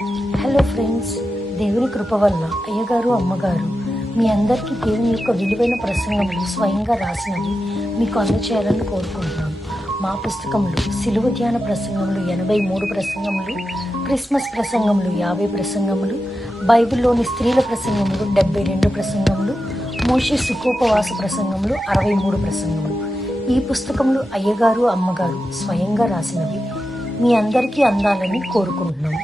Hello friends, దేవుని కృప వల్ల అయ్యగారు అమ్మగారు మీ అందరికీ దేవుని యొక్క విలువైన ప్రసంగములు స్వయంగా రాసినవి మీకు అందచేయాలని కోరుకుంటున్నాను. మా పుస్తకంలో సిలువ ధ్యాన ప్రసంగములు 83 ప్రసంగములు, క్రిస్మస్ ప్రసంగములు 50 ప్రసంగములు, బైబిల్లోని స్త్రీల ప్రసంగములు 72 ప్రసంగములు, మోషే సుఖోపవాస ప్రసంగములు 63 ప్రసంగములు. ఈ పుస్తకములు అయ్యగారు అమ్మగారు స్వయంగా రాసినవి మీ అందరికీ అందాలని కోరుకుంటున్నాము.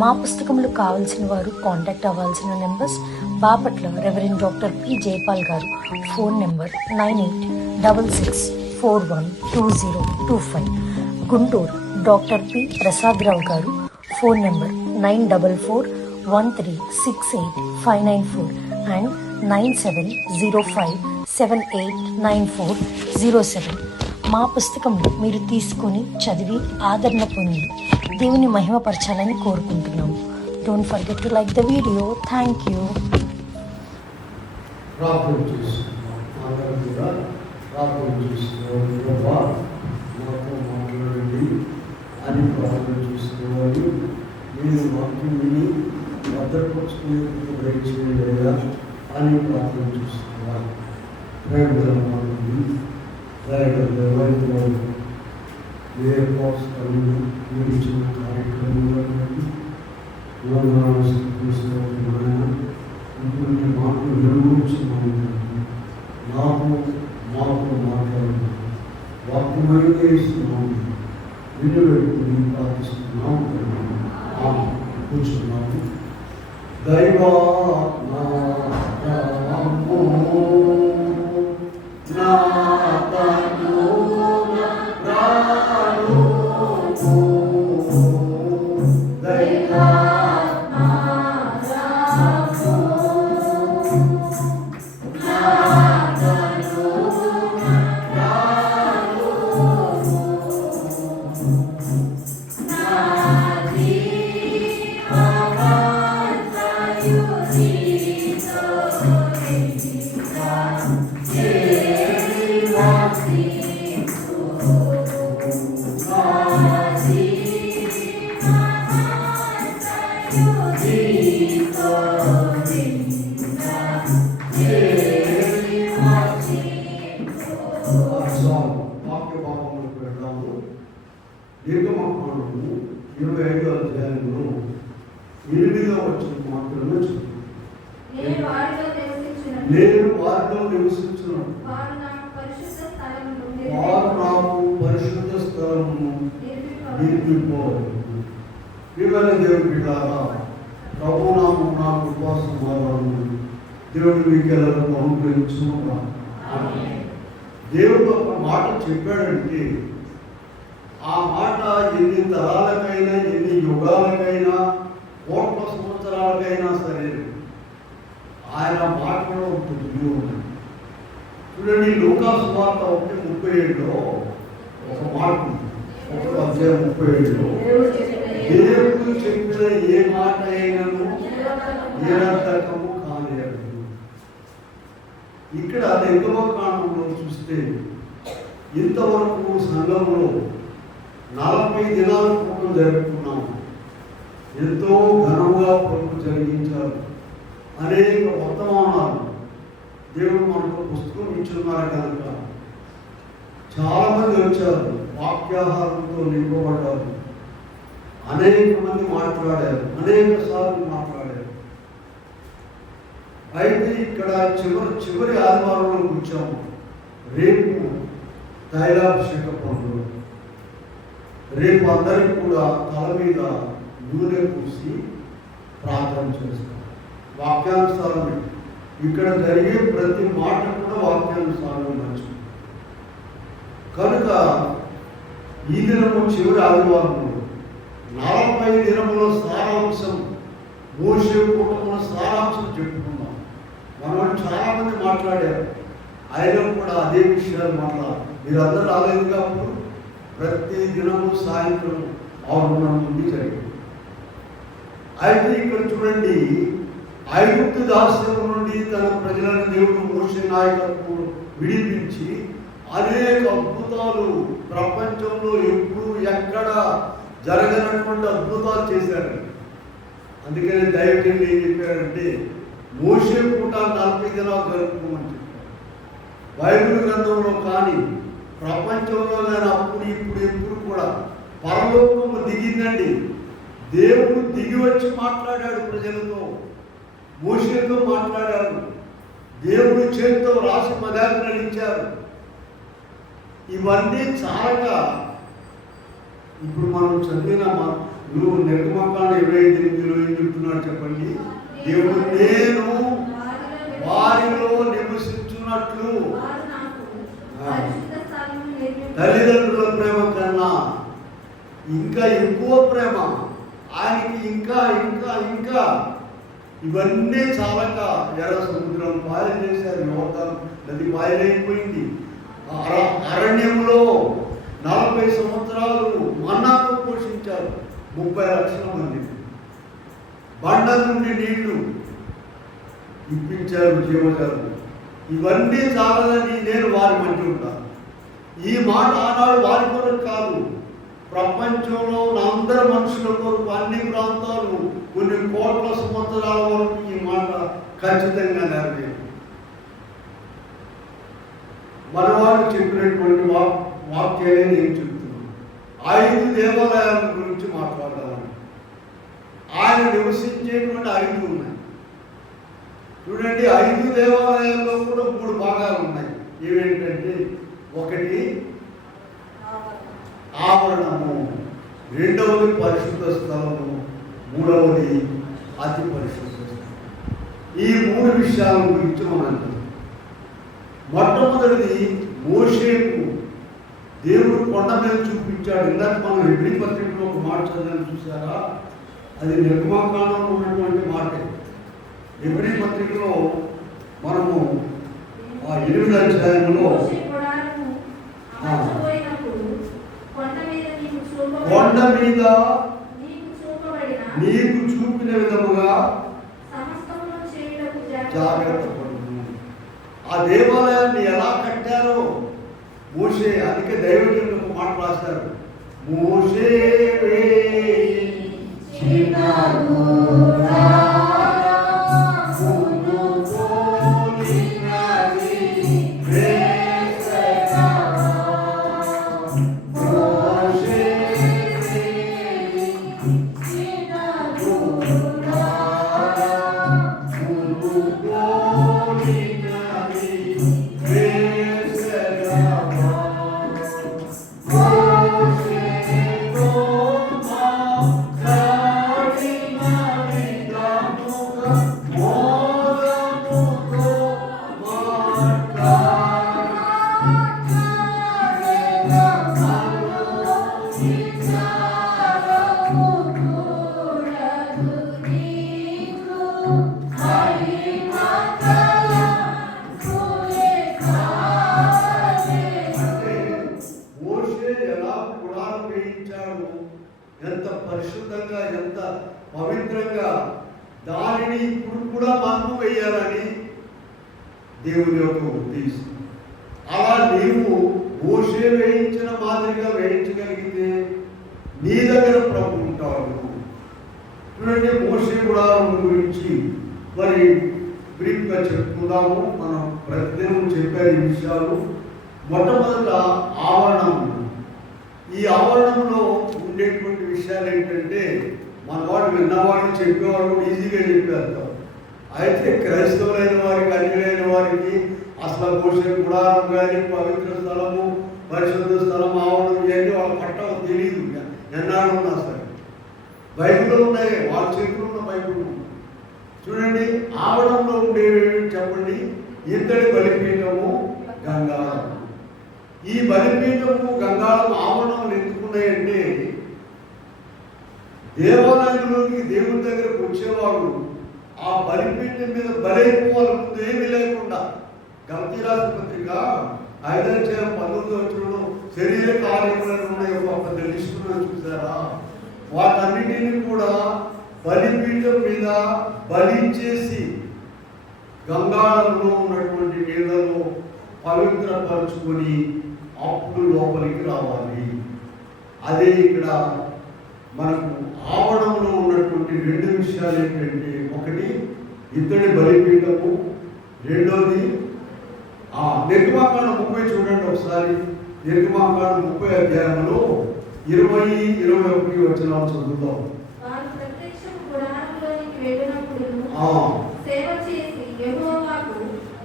మా పుస్తకములు కావాల్సిన వారు కాంటాక్ట్ అవ్వాల్సిన numbers: Bapatla reverend doctor P Jayapal గారు, phone number 9866412025. Guntur doctor P Prasad Rao గారు, ఫోన్ నెంబర్ 9413685994 అండ్ 9705789407. మా పుస్తకంలో మీరు తీసుకొని చదివి ఆదరణ పొంది దేవుని మహిమపరచాలని కోరుకుంటున్నాము. Don't forget to like the video. Thank you. అని ప్రార్థన చేసుకోవాలి. నేను వాక్యం విని భద్రపరుచుకునేందుకు దయచేయలేదా అని ప్రార్థన చేసుకోవాలి. కార్యక్రమంలో ఇటువంటి మాటలు నిర్వహించుకున్నాను. నాకు మాకు మాట్లాడుతున్నాను, వాక్యమైతే ఇస్తున్నాము, విలువెట్టుకుని ప్రార్థిస్తున్నాము, కూర్చున్నాము. దైవా దీర్ఘమాకాండము 25వ అధ్యాయంలో 8వ వచనం మాత్రమే చదువు. నేను వారిలో నివసించున్నాను, వారు నాకు పరిశుద్ధ స్థలమును నిర్మించుకోవాలి. దేవుని బిడ్డలారా, ప్రభువు నామమున కృపా సమాధానము దేవుడు మీకెల్లరికీ అనుగ్రహించును. దేవుడు ఒక మాట చెప్పాడంటే ఆ మాట ఎన్ని తరాలకైనా, ఎన్ని యుగాలకైనా, కోట్ల సంవత్సరాలకైనా సరే ఆయన మాటలో ఉంటుంది. చూడండి, లూకా సువార్త 1:37లో ఒక మాట ఉంది. 1:37లో దేవుడు చెప్పిన ఏ మాట అయినను నిరర్థకము కాలేదు. ఇక్కడ నిర్గమకాండంలో చూస్తే ఇంతవరకు సంఘంలో 40 దినాల పూట జరుపుకున్నాము. ఎంతో ఘనంగా ప్రభు జరిగించారు. అనేక వర్తమానాలు దేవుడు మనకు పుస్తకం ఇచ్చున్నారు కనుక చాలామంది వచ్చారు, వాక్యాహారంతో నింపబడ్డారు, అనేక మంది మాట్లాడారు, అనేక సార్లు మాట్లాడారు. అయితే ఇక్కడ చివరి ఆదివారంలో కూర్చాము. రేపు తైలాభిషేక పండుగ. రేపు అందరికి కూడా తల మీద నూనె పూసి ప్రార్థన చేస్తాం. వాక్యానుసారమే ఇక్కడ జరిగే ప్రతి మాట కూడా వాక్యానుసారం మంచి కనుక ఈ దినము చివరి ఆదివారంలో 40 దినముల సారాంశం, మోషే కుటుంబం సారాంశం చెప్పుకున్నాం. మనం చాలామంది మాట్లాడారు, అయినా కూడా అదే విషయాలు మాట్లాడారు. మీరందరూ రాలేదు కాబట్టి ప్రతి దినము సాయంత్రం 6:30 నుండి జరిగింది. అయితే ఇక్కడ చూడండి, ఐగుప్తు దాస్యం నుండి తన ప్రజలను దేవుడు మోషే నాయకత్వం విడిపించి అనేక అద్భుతాలు ప్రపంచంలో ఎప్పుడు ఎక్కడ జరగనటువంటి అద్భుతాలు చేశారు. అందుకని దైవజనులు ఏం చెప్పారంటే మోషే పూట 40 దినాలు జరుపుకోమని చెప్పారు. బైబిల్ గ్రంథంలో కానీ ప్రపంచంలో కానీ అప్పుడు ఇప్పుడు ఎప్పుడు కూడా పరలోకము దిగిందండి. దేవుడు దిగి వచ్చి మాట్లాడాడు ప్రజలతో, మోషేతో మాట్లాడాడు. దేవుడు చేతితో రాసి పదార్థాలు ఇచ్చారు. ఇవన్నీ చాలగా ఇప్పుడు మనం చదివిన నువ్వు నిర్గమకాండ 25:8 ఏం చెప్తున్నాడు చెప్పండి? దేవుడు నేను వారిలో నివసించున్నట్లు తల్లిదండ్రుల ప్రేమ కన్నా ఇంకా ఎక్కువ ప్రేమ ఆయనకి, ఇంకా ఇంకా ఇంకా ఇవన్నీ చాలక ఎర్ర సముద్రం పాయలు చేశారు. యోర్దాను నది పాయలైపోయింది. అరణ్యంలో 40 సంవత్సరాలు మన్నాతో పోషించారు 30 లక్షల మంది. బండ నుండి నీళ్లు ఇప్పించారు జీవజాలు. ఇవన్నీ చాలని నేను వారి మధ్య ఉంటాను. ఈ మాట ఆనాడు వారి కొరకు కాదు, ప్రపంచంలో అందరి మనుషుల కొరకు, అన్ని ప్రాంతాలు కొన్ని కోట్ల సంవత్సరాల వరకు ఈ మాట ఖచ్చితంగా నెరవేరు. మనవాడు చెప్పినటువంటి వాక్యాలే నేను చెప్తున్నాను. 5 దేవాలయాల గురించి మాట్లాడదామని. ఆయన నివసించేటువంటి 5 ఉన్నాయి. చూడండి, 5 దేవాలయాల్లో కూడా 3 భాగాలు ఉన్నాయి. ఏవేంటంటే, ఒకటి ఆవరణము, రెండవది పరిశుద్ధ స్థలము, మూడవది అతి పరిశుద్ధ స్థలం. ఈ 3 విషయాల గురించి మనం అంటాం. మొట్టమొదటిది మోషేకు దేవుడు కొండ మీద చూపించాడు. ఇందాక మనం హెబ్రీ పత్రికలో ఒక మాట చదివాను చూసారా? అది నిర్గమకాండంలో ఉన్నటువంటి మాటే. హెబ్రీ పత్రికలో మనము ఆ 8వ అధ్యాయంలో కొండ మీద నీకు చూపిన విధముగా జాగ్రత్త పడుతుంది. ఆ దేవాలయాన్ని ఎలా కట్టారో మోషే, అందుకే దైవజనులకు మాట రాశారు, మోషే ఎంత పరిశుద్ధంగా, ఎంత పవిత్రంగా దానిని ఇప్పుడు కూడా మనము వేయాలని దేవుని యొక్క ఉద్దేశం. అలా నీవు మోషే వేయించిన మాదిరిగా వేయించగలిగితే నీ దగ్గర ప్రభు ఉంటాడు. చూడండి, మోషే గుడారం గురించి మరి బ్రీఫ్గా చెప్పుకుందాము. మనం ప్రతిదినం చెప్పే ఈ విషయాలు. మొట్టమొదట ఆవరణం. ఈ ఆవరణంలో ఉండేటువంటి విషయాలు ఏంటంటే, మన వాడు విన్నవాడు చెప్పేవాడు ఈజీగా చెప్పేస్తాం. అయితే క్రైస్తవులైన వారికి, అన్యులైన వారికి అసలు మోషే గుడారం కానీ, పవిత్ర స్థలము, పరిశుద్ధ స్థలం, ఆవరణం ఇవన్నీ వాళ్ళ పట్టం తెలియదు. ఎన్నాడు ఉన్నా సరే బైబిల్లో ఉన్నాయి, వాళ్ళ చేతుల్లో ఉన్న బైబిల్. చూడండి, ఆవరణంలో ఉండేవి చెప్పండి. ఇత్తడి బలిపీఠము, గంగాళం. ఈ బలిపీఠము, గంగాళం, ఆవరణం ఎందుకున్నాయంటే, దేవాలయంలోకి దేవుని దగ్గరకు వచ్చేవాడు ఆ బలిపీఠం మీద బలైపోవాలి. ముందు ఏమీ లేకుండా. గలతీ రాసిన పత్రిక 5వ అధ్యాయం 19వ వచనంలో శరీర కార్యములను ఉన్నాయి ఒక లిస్టును చూసారా? వాటన్నిటిని కూడా బలిపీఠం మీద బలించేసి గంగాళంలో ఉన్నటువంటి నీళ్లలో పవిత్రపరుచుకొని అప్పుడు లోపలికి రావాలి. అదే ఇక్కడ మనకు ఆవరణంలో ఉన్నటువంటి 2 విషయాలు విషయాలు ఏంటంటే, ఒకటి ఇత్తడి బలిపీఠము, రెండోది నిర్గమాకాండం 30 చూడండి ఒకసారి. నిర్గమాకాండం 30 అధ్యాయంలో 20-21 వచనాలు చదువుతాం. సేవ చేసి యెహోవాకు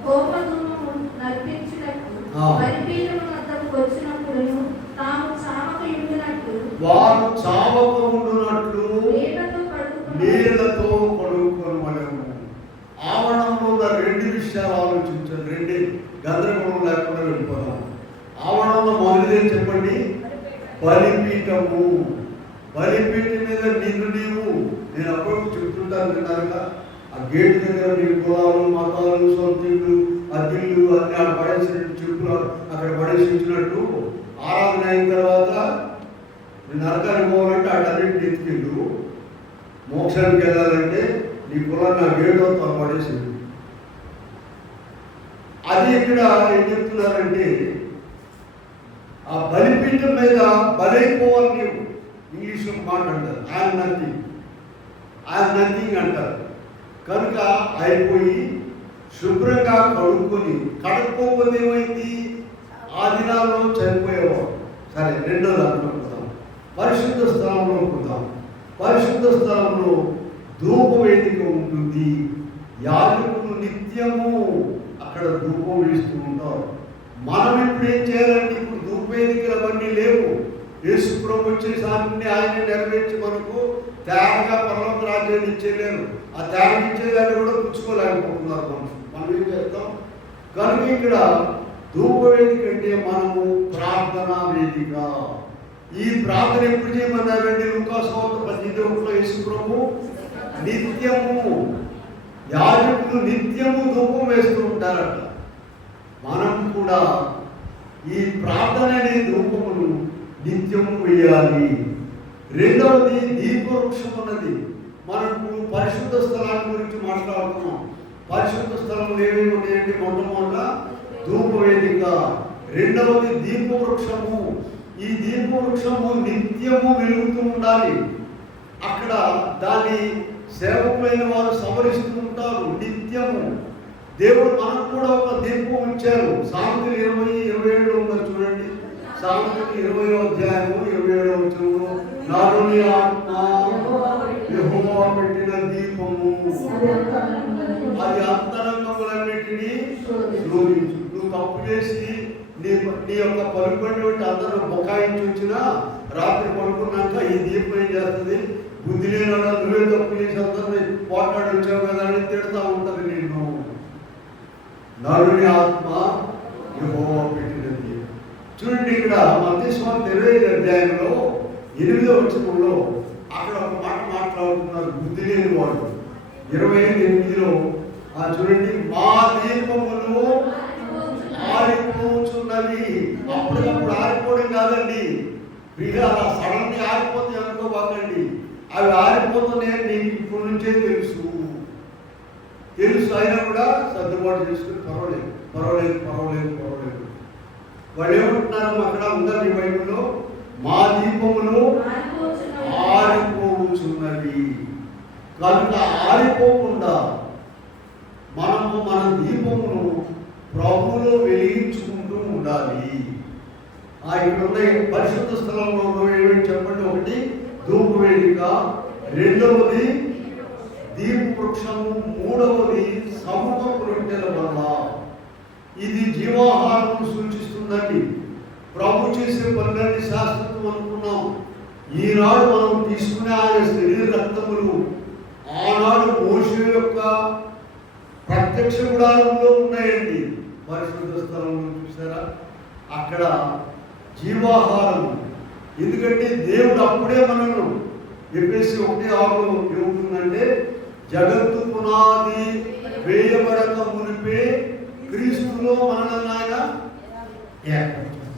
హోమధూపము నర్పించుటకు బలిపీఠము వద్దకు వచ్చినప్పుడును తాము వారు చావకముండునట్లు నీళ్లతో కడుక్కొనవలెను. ఆవరణంలో ఉన్న 2 విషయాలు ఆలోచించండి. 2 గందరగోళం లేకుండా వెళ్ళిపోదాం. ఆవరణంలో మొదటిదే చెప్పండి, బలిపీఠము. బలిపీఠం మీద నీవు నేను అప్పుడు చెప్తుంటాను విన్నారుగా, ఆ గేట్ దగ్గర మీ కులాలు, మతాలు, సొంతిళ్ళు, అద్దిళ్ళు అన్ని ఆడ పడేసినట్టు, చెప్పులు అక్కడ పడేసి ఉంచినట్టు, ఆరాధన అయిన తర్వాత నేను నరకానికి పోవాలంటే అటన్నింటిని ఎత్తుకెళ్ళు, మోక్షానికి వెళ్ళాలంటే నీ కులాన్ని ఆ గేట్ అవుతా పడేసింది. అది ఇక్కడ ఏం చెప్తున్నారంటే, ఆ బలిపీఠం మీద బలైపోవాలి నీవు. ఇంగ్లీష్లో మాట అంటారు, ఐఎమ్ నథింగ్ అంటారు. కనుక అయిపోయి శుభ్రంగా కడుక్కొని, కడుక్కోకపోతే ఏమైంది, ఆ దినాల్లో చనిపోయేవాడు. సరే, రెండో దాంట్లో పోతాం, పరిశుద్ధ స్థలంలో పోతాం. పరిశుద్ధ స్థలంలో ధూపవేదిక ఉంటుంది. యాజకులు నిత్యము అక్కడ ధూపం వేస్తూ ఉంటారు. మనం ఇప్పుడు ఏం చేయాలంటే, ఇప్పుడు ధూపవేదికలు అవన్నీ లేవు. యేసు ప్రభు వచ్చేసి అన్ని ఆయన నెరవేర్చి మనకు తేరగా పరలోక రాజ్యాన్ని ఇచ్చేయలేరు. ఆ తేరగా ఇచ్చేదాన్ని కూడా పుచ్చుకోలేకపోతున్నారు మనుషులు. మనం ఏం చేస్తాం? కనుక ఇక్కడ ధూపవేదిక అంటే మనము ప్రార్థనా వేదిక. ఈ ప్రార్థన ఎప్పుడు చేయమన్నారండి? లూకాసువార్త 18లో యేసు ప్రభు నిత్యము, యాజకులు నిత్యము ధూపం వేస్తూ ఉంటారట. మనం కూడా ఈ ప్రార్థన అనే ధూపమును నిత్యము వేయాలి. రెండవది దీపవృక్షం అన్నది. మనకు పరిశుద్ధ స్థలాల గురించి మాట్లాడుతున్నాం. పరిశుద్ధ స్థలంలో ఏమేమి ఉన్నాయంటే, మొట్టమొదట ధూపవేదిక, రెండవది దీపవృక్షము. ఈ దీపవృక్షము నిత్యము వెలుగుతూ ఉండాలి. అక్కడ దాన్ని సేవకులైన వారు సవరిస్తూ ఉంటారు నిత్యము. దేవుడు మనకు కూడా ఒక దీపం ఇచ్చారు. సామెతలు 20-27 ఉందో చూడండి. సామెతలు 20వ అధ్యాయము 27వ వచనంలో, నాలోని ఆత్మ యెహోవా పెట్టిన దీపము, అది అంతరంగములన్నిటినీ శోధించు. నువ్వు తప్పు చేసి నీ యొక్క పలుకుబడి బట్టి అందరూ బొకాయించి వచ్చినా, రాత్రి పడుకున్నాక ఈ దీపం ఏం చేస్తుంది, బుద్ధి లేనాడు నువ్వే తప్పు చేసి అందరినీ పోట్లాడి వచ్చావు కదా అని తిడతా ఉంటుంది నిన్ను. నరుని ఆత్మ యెహోవా పెట్టినది. చూడండి, ఇక్కడ మత్తయి సువార్త 25వ అధ్యాయంలో 8వ వచనంలో అక్కడ ఒక మాట మాట్లాడుతున్నారు, బుద్ధి లేని వాడు. 25:8లో చూడండి, మా దీపములు ఆరిపోచున్నవి. అప్పటికప్పుడు ఆరిపోవడం కాదండి, అలా సడన్గా ఆరిపోతే అనుకోబాకండి. అవి ఆరిపోతున్నాయని నీకు ఇప్పటి నుంచే తెలుసు. అయినా కూడా సర్దుబాటు చేసుకుని పర్వాలేదు. వాళ్ళు ఏమంటున్నారు అక్కడ ఉందా మీ బైబిల్లో? మా దీపములు ఆరిపోచున్నవి. కనుక ఆరిపోకుండా మనము మన దీపమును ప్రభువులో వెలిగించుకుంటూ ఉండాలి. ఇక్కడ ఉన్న పరిశుద్ధ స్థలంలో ఏమేమి చెప్పండి. ఒకటి ధూపవేదిక, రెండవది దీపవృక్షము, మూడవది సముఖపు రొట్టెల వల్ల. ఇది జీవాహారం సూచిస్తుందండి. ప్రభు చేసే పనులన్నీ శాశ్వతం అనుకున్నాం. ఈనాడు మనం తీసుకునే ఆయన శరీర రక్తములు ఆనాడు మోషే యొక్క ప్రత్యక్ష గుడారంలో ఉన్నాయండి. పరిశుద్ధ స్థలంలో చూసారా, అక్కడ జీవాహారం. ఎందుకంటే దేవుడు అప్పుడే మనను ఎఫెసీ 1:6 ఏముంటుందంటే, జగత్తు పునాది వేయబడక మునిపే క్రీస్తులో మనల్ని ఆయన ఏర్పరచాడు.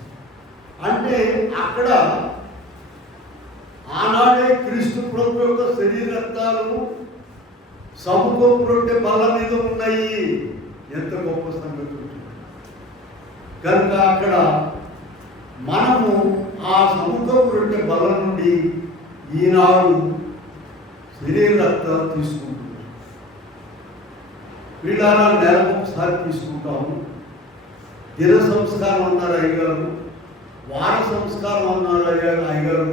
అంటే అక్కడ ఆనాడే క్రీస్తు ప్రభు యొక్క శరీర రక్తాలు సముఖపు రొట్టె బల్ల మీద ఉన్నాయి. ఎంత గొప్ప సంగతి! కనుక అక్కడ మనము ఆ సముఖపు రొట్టె బల్ల నుండి ఈనాడు శరీర రక్తాలు తీసుకుంటున్నాం. వీళ్ళారా నెలకు ఒకసారి తీసుకుంటాము. దిన సంస్కారం అన్నారు అయ్యగారు, వార సంస్కారం అన్నారు అయ్యగారు,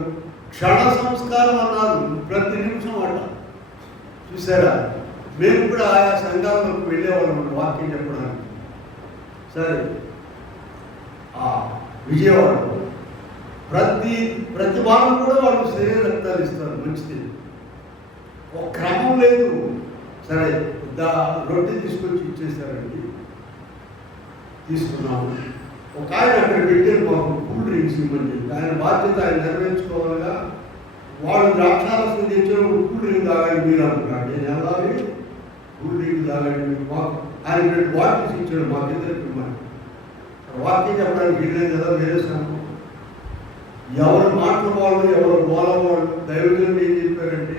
క్షణ సంస్కారం అన్నారు. ప్రతి నిమిషం అట. చూసారా, మేము కూడా ఆయా సంఘాలకు వెళ్ళేవాళ్ళం వాక్యం చెప్పడానికి. సరే, విజయవాడలో ప్రతి వారం కూడా వాళ్ళు శరీర రక్తాలు ఇస్తారు. మంచిది, ఒక క్రమం లేదు. సరే, రొట్టె తీసుకొచ్చి ఇచ్చేసారండి, తీసుకున్నాము. ఒక ఆయన అక్కడ పెట్టారు మాకు కూల్ డ్రింక్స్ ఇవ్వని చెప్పి. ఆయన బాధ్యత ఆయన నెరవేర్చుకోవాలిగా. వాళ్ళు ద్రాక్షారసం తెచ్చినప్పుడు కూల్ డ్రింక్ తాగాలి మీరు అనుకున్నాడు. నేను వెళ్ళాలి, కూల్ డ్రింక్ తాగాలి మీరు. మాకు ఆయన 2 బాటిల్స్ ఇచ్చాడు మాకిద్దరికి. మరి వాక్యం చెప్పడానికి వీలేదు కదా. వేరే సంఘం ఎవరు మాట్లాడేవాళ్ళు, ఎవరు గోలవాళ్ళు. దైవజనులు ఏం చెప్పారంటే,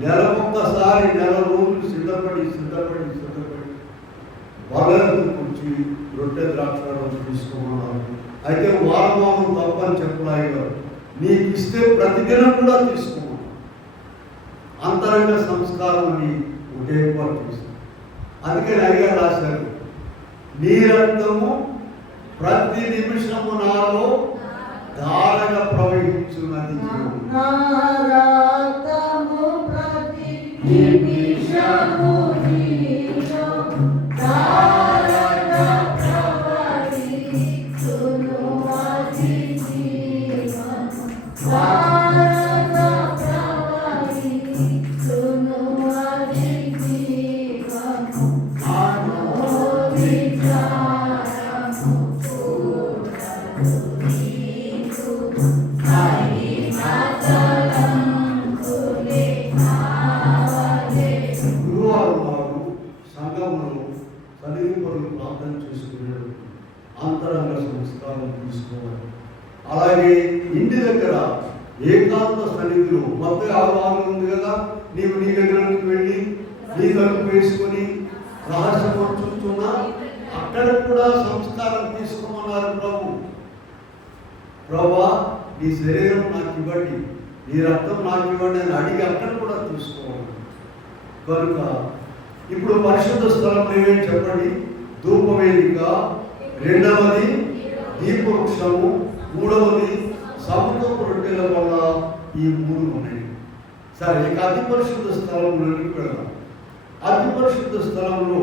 నెలకొక్కసారి 4 రోజులు సిద్ధపడి వాళ్ళకు కూర్చి రొట్టె ద్రాక్షారసం తీసుకోమన్నారు. అయితే వారం తప్పని చెప్పలాయి గారు, నీకు ఇస్తే ప్రతిదినం కూడా తీసుకోమన్నారు. అంతరంగ సంస్కారం అని ఒకే ఏర్పాటు చేశారు. అందుకని అయ్యగారు రాశారు, నీ రక్తము ప్రతి నిమిషము నాలో ధారగా ప్రవహించున్నది. అంతరంగ సంస్కారం తీసుకోవాలి. అలాగే ఇంటి దగ్గర ఏకాంత సన్నిధిలో మొత్తం 6 ఉంది కదా, నీవు నీ దగ్గరికి వెళ్ళి నీ తలుపు వేసుకొని రహస్యం చూస్తున్నా, అక్కడ కూడా సంస్కారం తీసుకోమన్నారు ప్రభు. ప్రభా, నీ శరీరం నాకు ఇవ్వండి, నీ రక్తం నాకు ఇవ్వండి అని అడిగి అక్కడ కూడా తీసుకోవాలి. కనుక ఇప్పుడు పరిశుద్ధ స్థలం ఏమేమి చెప్పండి. ధూపవేదిక, 2వది దీపవృక్షము, 3వది సముద్రపు రొట్టెల వల్ల. ఈ 3 ఉన్నాయి. సరే, ఇక అతి పరిశుద్ధ స్థలంలోకి వెళ్దాం. అతి పరిశుద్ధ స్థలంలో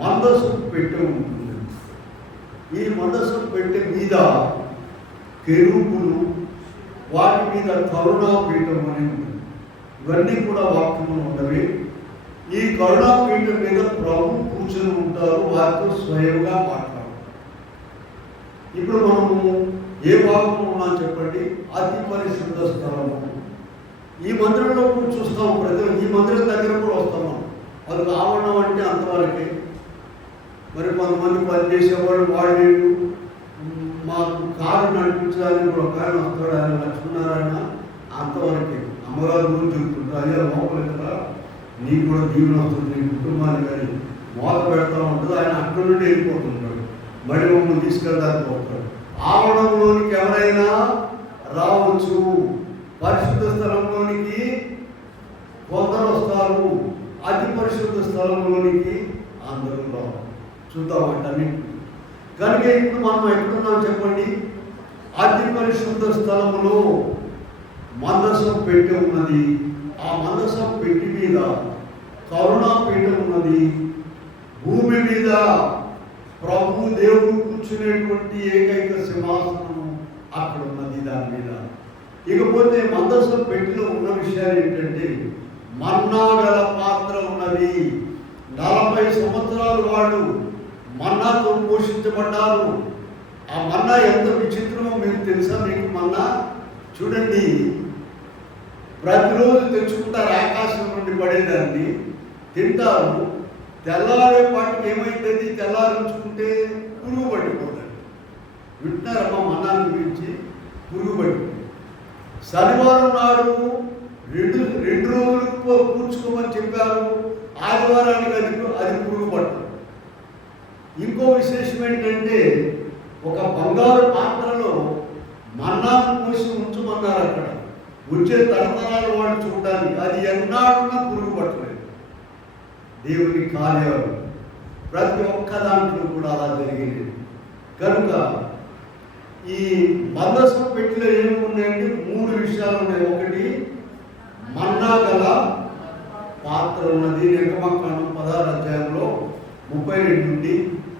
మందసం పెట్టె ఉంటుంది. ఈ మందసం పెట్టె మీద కెరూబులు, వాటి మీద కరుణాపీఠం అని ఉంటుంది. ఇవన్నీ కూడా వాక్యంలో ఉన్నవి. ఈ కరుణాపీఠం మీద ప్రభు కూర్చొని ఉంటారు, వారితో స్వయంగా మాట్లాడతారు. ఇప్పుడు మనము ఏ భాగంలో ఉన్నాం చెప్పండి. అతి పరిశుద్ధ స్థలము. ఈ మందిరంలో కూడా చూస్తాం, ప్రతి ఈ మందిరం దగ్గర కూడా వస్తాం. అది ఆవరణం అంటే అంతవరకే. మరి కొంతమంది పనిచేసేవాళ్ళు వాళ్ళు మాకు కారు నడిపించడానికి కూడా ఒక ఆయన వస్తాడు, ఆయన లక్ష్మీనారాయణ, అంతవరకే. అమ్మగారు గురించి చెప్తుంటారు, అయ్యా లోపల కదా నీకు కూడా దీవెన వస్తుంది, నీ కుటుంబాన్ని కానీ మోత పెడతా ఉంటుంది. ఆయన అక్కడి నుండి వెళ్ళిపోతుంటాడు, మళ్ళీ మమ్మల్ని తీసుకెళ్ళడానికి పోతాడు. ఆవరణంలోనికి ఎవరైనా రావచ్చు, పరిశుద్ధ స్థలంలోనికి కొందరు వస్తారు, అతి పరిశుద్ధ స్థలంలోనికి అందరూ రావు. చూద్దామంటే కనుక ఇప్పుడు మనం ఎక్కడున్నాం చెప్పండి. అతి పరిశుద్ధ స్థలములో మందసం పెట్టి ఉన్నది. ఆ మందసం పెట్టి మీద కరుణాపీఠం ఉన్నది. భూమి మీద ప్రభు దేవుడు కూర్చునేటువంటి ఏకైక సింహాసనం అక్కడ ఉన్నది దాని మీద. ఇకపోతే మందసం పెట్టిలో ఉన్న విషయాలు ఏంటంటే, మన్నా గల పాత్ర ఉన్నది. 40 సంవత్సరాలు వాళ్ళు మన్నాతో పోషించబడ్డారు. ఆ మన్నా ఎంత విచిత్రమో మీకు తెలుసా? మీకు మన్నా చూడండి, ప్రతిరోజు తెచ్చుకుంటారు, ఆకాశం నుండి పడేదాన్ని తింటారు. తెల్లారేపాటికి ఏమైతుంది? తెల్లారించుకుంటే పురుగు పట్టిపోతాడు. వింటారమ్మా మన్నాన్ని గురించి? పురుగు పట్టి శనివారం నాడు 2 రోజులు కూర్చుకోమని చెప్పారు. ఆదివారానికి అది పురుగు పట్టదు. ఇంకో విశేషం ఏంటంటే, ఒక బంగారు పాత్రలో మన్నాను పోసి ఉంచమన్నారు. అక్కడ వచ్చే తరతరాలు వాళ్ళు చూడడానికి అది ఎన్నాడున్నా పురుగు పట్టలేదు. దేవుని కార్యాలు ప్రతి ఒక్క దాంట్లో కూడా అలా జరిగింది. కనుక ఈ మందసం పెట్టిలో ఏమి ఉన్నాయండి? 3 విషయాలు ఉన్నాయి. ఒకటి, మన్నా గల పాత్ర ఉన్నది. నిర్గమకాండం 16వ అధ్యాయంలో 32 నుండి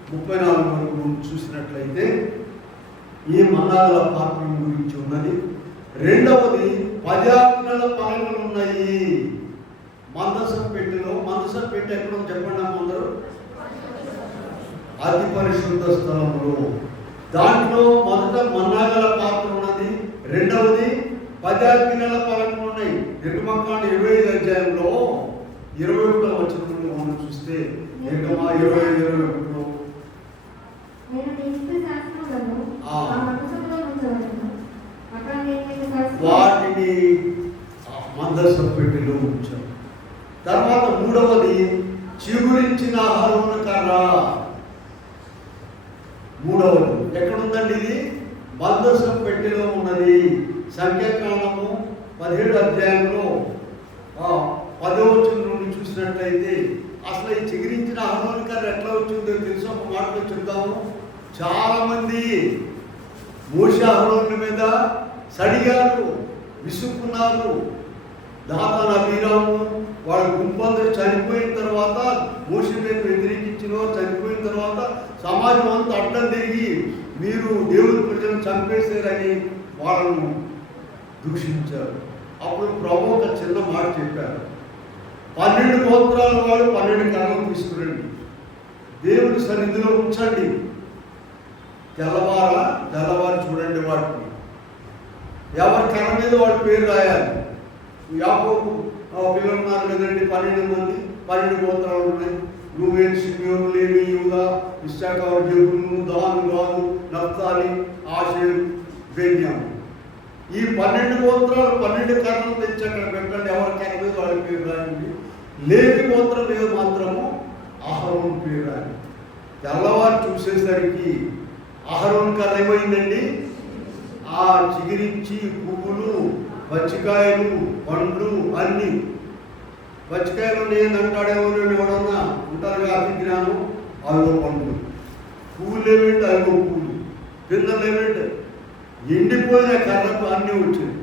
34 వరకు చూసినట్లయితే ఈ మన్నా గల పాత్ర గురించి ఉన్నది. రెండవది, 10 ఆజ్ఞల పలకలు ఉన్నాయి మందసం పెట్టిలో. మందసం పెట్టి ఎక్కడ చెప్పండి అందరూ? అతి పరిశుద్ధ స్థలంలో. దాంట్లో మొదట మన్నాగల పాత్ర ఉన్నది. రెండవది 10 ఆజ్ఞల పలకలు ఉన్నాయి. నిర్గమకాండం 25వ అధ్యాయంలో 21వ వచనంలో మనం చూస్తే నిర్గమ 25:21 వాటిని మందసం పెట్టిలో ఉంచారు. తర్వాత మూడవది, చిగురించిన అహరోను కర్ర. మూడవది ఎక్కడుందండి? ఇది మందసం పెట్టిలో ఉన్నది. సంఖ్యాకాండము 17వ అధ్యాయంలో 10వ వచనం నుండి చూసినట్లయితే అసలు ఈ చిగురించిన అహరోను కర్ర ఎట్లా వచ్చిందో తెలుసు. ఒక మాటలో చెప్తాము. చాలామంది మోషే అహరోను మీద సడిగారు, విసుక్కున్నారు. దాతాను, అబీరాము వాళ్ళ గుంపందరూ చనిపోయిన తర్వాత, మోషే మీద వ్యతిరేకించిన చనిపోయిన తర్వాత సమాజం అంతా అడ్డం తిరిగి మీరు దేవుడి ప్రజలను చంపేశారని వాళ్ళను దూషించారు. అప్పుడు ప్రభు ఒక చిన్న మాట చెప్పారు. 12 గోత్రాల వాడు 12 కర్రలు తీసుకురండి, దేవుని సన్నిధిలో ఉంచండి. తెల్లవారు చూడండి వాటిని. ఎవరి కర్ర మీద వాడి పేరు రాయాలి. యాకోబు పిల్లలు ఉన్నారు కదండి, 12 మంది, 12 గోత్రాలు ఉన్నాయి. రూబేను, షిమ్యోను, లేవి, యూదా, ఇశ్శాఖారు, జెబూలూను, దాను, గాదు, నఫ్తాలి, ఆషేరు, బెన్యామీను. ఈ 12 గోత్రాలు 12 కర్రలు తెచ్చి అక్కడ పెట్టండి. ఎవరి కర్ర మీద వాళ్ళ పేరు రాయండి. లేవి గోత్రం మీద మాత్రము అహరోను పేరు రాయండి. తెల్లవారు చూసేసరికి అహరోను కర్ర ఏమైందండి? ఆ చిగిరించి పువ్వులు, పచ్చికాయలు, పండ్లు అన్నీ. పచ్చికాయలు ఏంటంటాడేమో ఎవడన్నా ఉంటారుగా అతి జ్ఞానం. అవిగో పండ్లు. పువ్వులు ఏమిటి? అవిగో పువ్వులు. పిందలు ఏమిటి? ఎండిపోయిన కర్రకు అన్నీ వచ్చింది.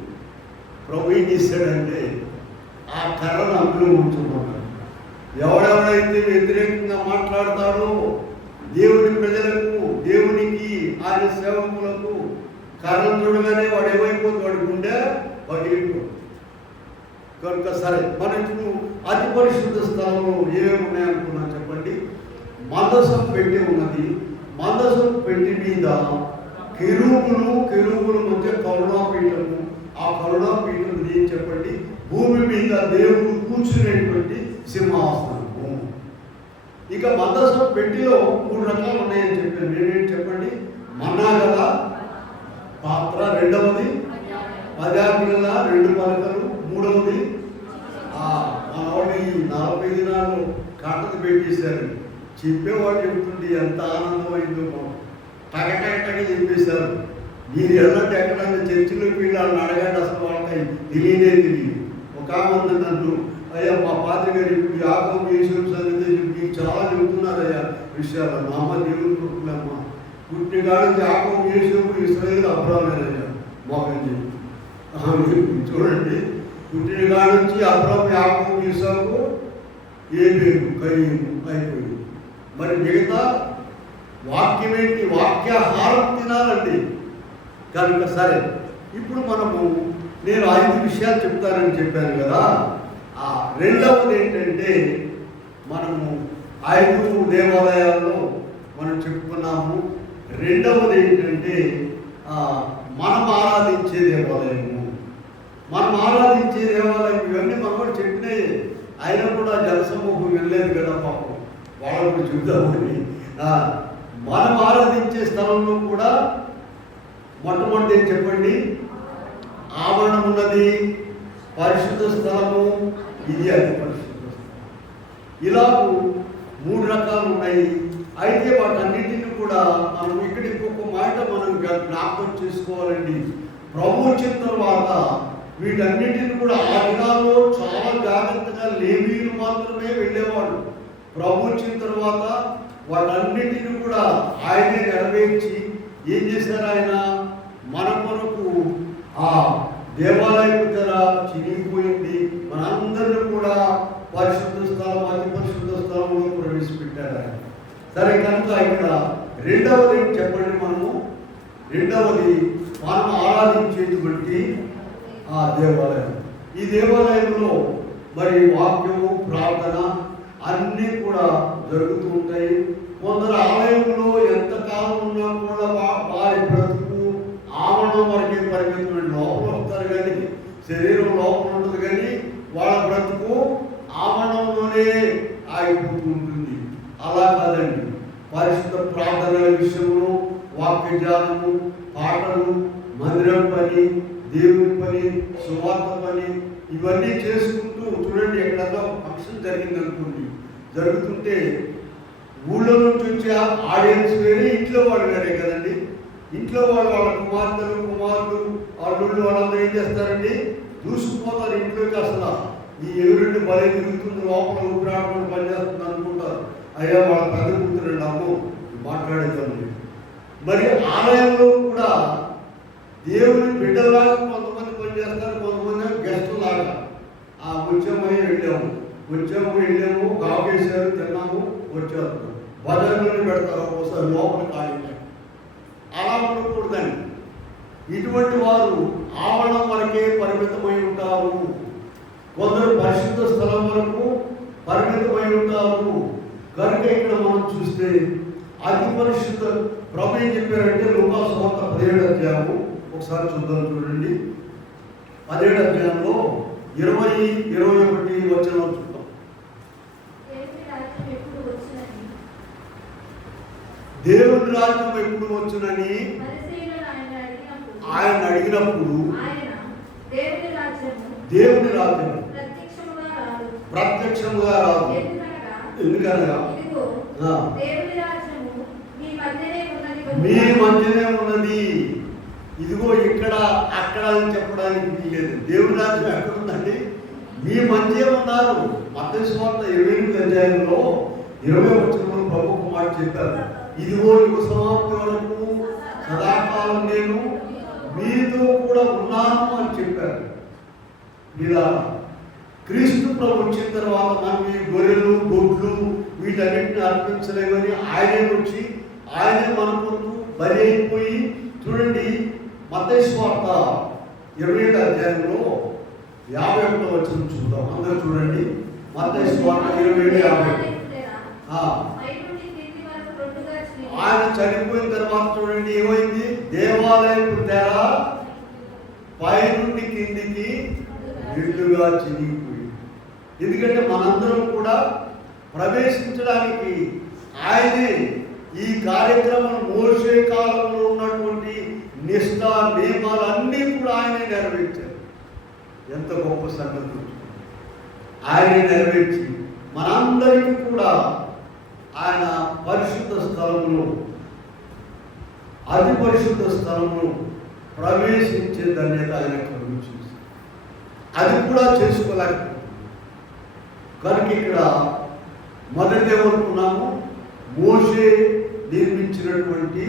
ప్రభు ఏం చేశాడంటే ఆ కర్రను అందులో ఉంచుకున్నాడు. ఎవడెవడైతే వ్యతిరేకంగా మాట్లాడతాడో దేవుని ప్రజలకు, దేవునికి, ఆయన సేవకులకు కర్రలు చూడగానే వాడు ఏమైపోతుంది? వాడి గుండె పగిలిపోతుంది. కనుక సరే, మన ఇప్పుడు అతి పరిశుద్ధ స్థలంలో ఏమేమి ఉన్నాయనుకున్నా చెప్పండి. మందసం పెట్టి ఉన్నది. మందసం పెట్టి మీద కెరూబుల మధ్య కరుణాపీఠము. ఆ కరుణాపీఠం ఏం చెప్పండి? భూమి మీద దేవుడు కూర్చునేటువంటి సింహాసనము. ఇక మందసం పెట్టిలో 3 రకాలు ఉన్నాయని చెప్పాను. నేనేంటి చెప్పండి? మన్నా గల పాత్ర, రెండవది 10 ఆజ్ఞల 2 పలకలు, మూడవది మనవాళ్ళు ఈ 40 దినాలు కట్టది పెట్టేశారు. చెప్పేవాడు చెబుతుంటే ఎంత ఆనందమైందో. టగటగటగా చెప్పేశారు. మీరు ఎలాంటి ఎక్కడైనా చర్చిలోకి వెళ్ళి వాళ్ళని అడగండి, అసలు వాళ్ళకి తెలియదు. ఒక ఆమె నన్ను, అయ్యా మా పాత్ర గారు ఇప్పుడు యాకోబు, యేసు సంగతి మీకు చాలా చెబుతున్నారయ్యా విషయాలు. మా అమ్మ దేవుని కొట్టుకులమ్మ పుట్టిన కాదు యాకోబు, యేసు, ఇశ్రాయేలు, అబ్రాహామేనయ్యా మోకం చెప్పి. చూడండి, పుట్టిన కాడ నుంచి అబ్రాహాము, యాకోబు, ఇస్సాకు, ఏబేలు, కయీను అయిపోయింది. మరి మిగతా వాక్యం ఏంటి? వాక్యాహారం తినాలండి. కనుక సరే, ఇప్పుడు నేను 5 విషయాలు చెప్తానని చెప్పాను కదా. రెండవది ఏంటంటే, మనము 5 దేవాలయాల్లో మనం చెప్పుకున్నాము. రెండవది ఏంటంటే మనం ఆరాధించే దేవాలయము. మనం ఆరాధించే దేవాలయం ఇవన్నీ మనం కూడా చెప్పినాయి. అయినా కూడా జనసమూహం వెళ్ళలేదు కదా పాపం, వాళ్ళకు చూద్దామని. మనం ఆరాధించే స్థలంలో కూడా మొట్టమొదటి ఏం చెప్పండి? ఆవరణం ఉన్నది, పరిశుద్ధ స్థలము, ఇది అతి పరిశుద్ధ స్థలం. ఇలాగూ 3 రకాలు ఉన్నాయి. అయితే వాటన్నిటిని కూడా మనం ఇక్కడ ఇంకొక మాట మనం జ్ఞాపకం చేసుకోవాలండి. ప్రభు వచ్చిన తర్వాత వీటన్నిటిని కూడా ఆ దినాల్లో చాలా జాగ్రత్తగా లేవీయులు మాత్రమే వెళ్ళేవాడు. ప్రభు వచ్చిన తర్వాత వాటన్నిటిని కూడా ఆయనే నెరవేర్చి ఏం చేశారు? ఆయన మన కొరకు ఆ దేవాలయం ధర చినిగిపోయింది, మనందరినీ కూడా పరిశుద్ధ స్థలం, అతి పరిశుద్ధ స్థలంలో ప్రవేశపెట్టారు ఆయన. సరే, కనుక ఇక్కడ రెండవది చెప్పండి, రెండవది మనం ఆరాధించేటువంటి ఆ దేవాలయం. ఈ దేవాలయంలో మరి వాక్యము, ప్రార్థన అన్నీ కూడా జరుగుతూ ఉంటాయి. కొందరు ఆలయంలో ఎంతకాలం ఉన్నా కూడా వారి బ్రతుకు ఆవరణం వరకే పరిమితమైన, లోపల వస్తారు కానీ శరీరం లోపల ఉంటుంది, కానీ వాళ్ళ బ్రతుకు ఆవరణంలోనే ఆగిపోతూ ఉంటుంది. అలా కాదండి, పరిశుద్ధ ప్రార్థనల విషయంలో వాక్య జ్ఞానము, పాటలు, మందిరం పని, దేవుని పని, సువార్త పని ఇవన్నీ చేసుకుంటూ చూడండి. ఎక్కడన్నా ఫంక్షన్ జరిగిందనుకోండి, జరుగుతుంటే ఊళ్ళో నుంచి వచ్చే ఆడియన్స్ వేరే, ఇంట్లో వాళ్ళు వేరే కదండి. ఇంట్లో వాళ్ళు వాళ్ళ కుమారులు, అల్లుళ్ళు వాళ్ళందరూ ఏం చేస్తారండి? దూసుకుపోతారు ఇంట్లోకి. అసలు ఈ ఎవరింటి బలే తిరుగుతుంది, లోపల ఊపిరాడకుండా పనిచేస్తుంది అనుకుంటారు. అయ్యా వాళ్ళ పెద్ద కూతురండి, అమ్మో మాట్లాడేదాన్ని. మరి ఆలయంలో కూడా దేవుని బిడ్డలాగా కొంతమంది పనిచేస్తారు, కొంతమంది గెస్టులు లాగా. వచ్చాము కాకేసారు, తిన్నాము, వచ్చేస్తాం. బజార్లోనే పెడతారు ఒకసారి, లోపల ఖాళీ. అలా ఉండకూడదండి. ఇటువంటి వారు ఆవరణం వరకే పరిమితమై ఉంటారు. కొందరు పరిశుద్ధ స్థలం వరకు పరిమితమై ఉంటారు. కనుక ఇక్కడ మనం చూస్తే అతి పరిశుద్ధ ప్రభు ఏం చెప్పారంటే, లూకాసు వార్త 17వ అధ్యాయము ఒకసారి చూడండి. 17వ అధ్యాయంలో 20, 21 వచనం చూద్దాం. దేవుని రాజ్యం ఎప్పుడు వచ్చునని ఆయన అడిగినప్పుడు దేవుని రాజ్యం ప్రత్యక్షముగా రాదు. ఎందుకనగా మీ మధ్యనే ఉన్నది. ఇదిగో ఇక్కడ అక్కడ అని చెప్పడానికి వీలేదు. దేవుని రాజ్యం ఎక్కడ ఉందండి? మీ మధ్య ఉన్నారు. మత్తయి సువార్త 28వ అధ్యాయంలో 20వ వచనంలో ప్రభు ఒక మాట చెప్పారు. ఇదిగో యుగ సమాప్తి వరకు సదాకాలం నేను మీతో కూడా ఉన్నాను అని చెప్పారు. ఇలా క్రీస్తు ప్రభు వచ్చిన తర్వాత మనం ఈ గొర్రెలు, గొడ్లు వీటన్నింటిని అర్పించలేమని ఆయనే వచ్చి ఆయనే మన కొరకు బలి అయిపోయి, చూడండి మత్తయి సువార్త 27వ అధ్యాయంలో 51వ వచనం చూద్దాం. అందరూ చూడండి. మత్తయి సువార్త 27:51. ఆయన చనిపోయిన తర్వాత చూడండి ఏమైంది? దేవాలయం తెర పైనుండి కిందికి నిండుగా చినిగిపోయింది. ఎందుకంటే మనందరం కూడా ప్రవేశించడానికి ఆయనే ఈ కార్యక్రమం మోసే కాలంలో ఉన్నటువంటి నిష్ఠ నియమాలన్నీ కూడా ఆయనే నెరవేర్చారు. ఎంత గొప్ప సంగతి! ఆయనే నెరవేర్చి మనందరికీ కూడా ఆయన పరిశుద్ధ స్థలంలో, అతి పరిశుద్ధ స్థలంలో ప్రవేశించే ధన్యత ఆయన కలుగుతుంది. అది కూడా చేసుకోలేకపోతుంది. కనుక ఇక్కడ మొదటిది ఏమనుకున్నాము? మోషే నిర్మించినటువంటి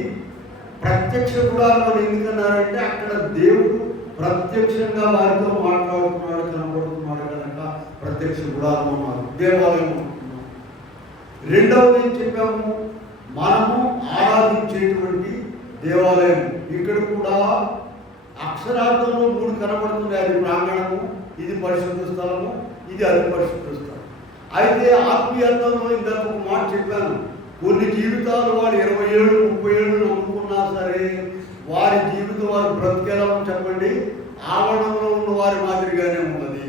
ప్రత్యక్ష గుడారం అని ఎందుకన్నారంటే, అక్కడ దేవుడు ప్రత్యక్షంగా వారితో మాట్లాడుతున్నాడు, కనబడుతున్నాడు కనుక ప్రత్యక్ష గుడారం అన్నారు. దేవాలయం అనుకున్నాము. రెండవది ఏం చెప్పాము? మనము ఆరాధించేటువంటి దేవాలయం. ఇక్కడ కూడా అక్షరార్థంలో 3 కనబడుతుంది. అది ప్రాంగణము, ఇది పరిశుద్ధ స్థలము, ఇది అతి పరిశుద్ధ స్థలం. అయితే ఆత్మీయార్థంలో ఇందాక ఒక మాట చెప్పాను. కొన్ని జీవితాలు వాళ్ళు 20 ఏళ్ళు 30 ఏళ్ళు నమ్ముకున్నా సరే, వారి జీవితం వారు బ్రతికేలా చెప్పండి, ఆవరణంలో ఉన్న వారి మాదిరిగానే ఉన్నది.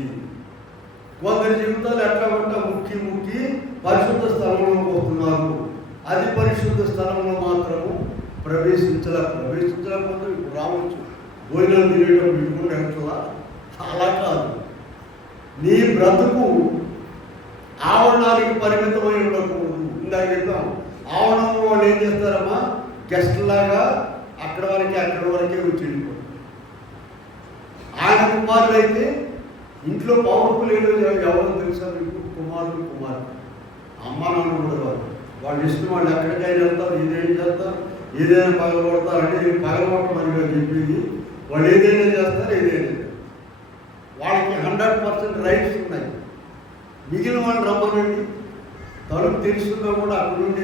కొందరి జీవితాలు ఎట్లా ఉంటా ముక్కి పరిశుద్ధ స్థలంలో పోతున్నారు. అది పరిశుద్ధ స్థలంలో మాత్రము ప్రవేశించలేకపోతే ఇప్పుడు రావచ్చు, భోజనం తినేటప్పుడు ఇటుకుండా వెళ్తుందా? అలా కాదు. నీ బ్రతుకు ఆవరణానికి పరిమితమై ఉండకూడదు. ఇందాక చెప్తాం, ఆవరణంలో వాళ్ళు ఏం చేస్తారమ్మా? గెస్ట్ లాగా అక్కడి వరకే వచ్చి వెళ్ళిపోతారు. ఆయన ఆయన కుమారులు అయితే ఇంట్లో పవర్ఫుల్ ఎవరో తెలుసా మీకు? కుమారులు అమ్మ నాన్న కూడా వాళ్ళు ఇష్టం, వాళ్ళు ఎక్కడికైనా వెళ్తారు, ఏదైనా చేస్తారు, ఏదైనా పగలగొడతారు. అంటే పగలగొట్టమనిగా చెప్పేది, వాళ్ళు ఏదైనా చేస్తారు, ఏదైనా వాళ్ళకి 100% రైట్స్ ఉన్నాయి. మిగిలిన వాళ్ళు రమ్మనండి, తలుపు తెలుస్తుందో కూడా అక్కడ నుండి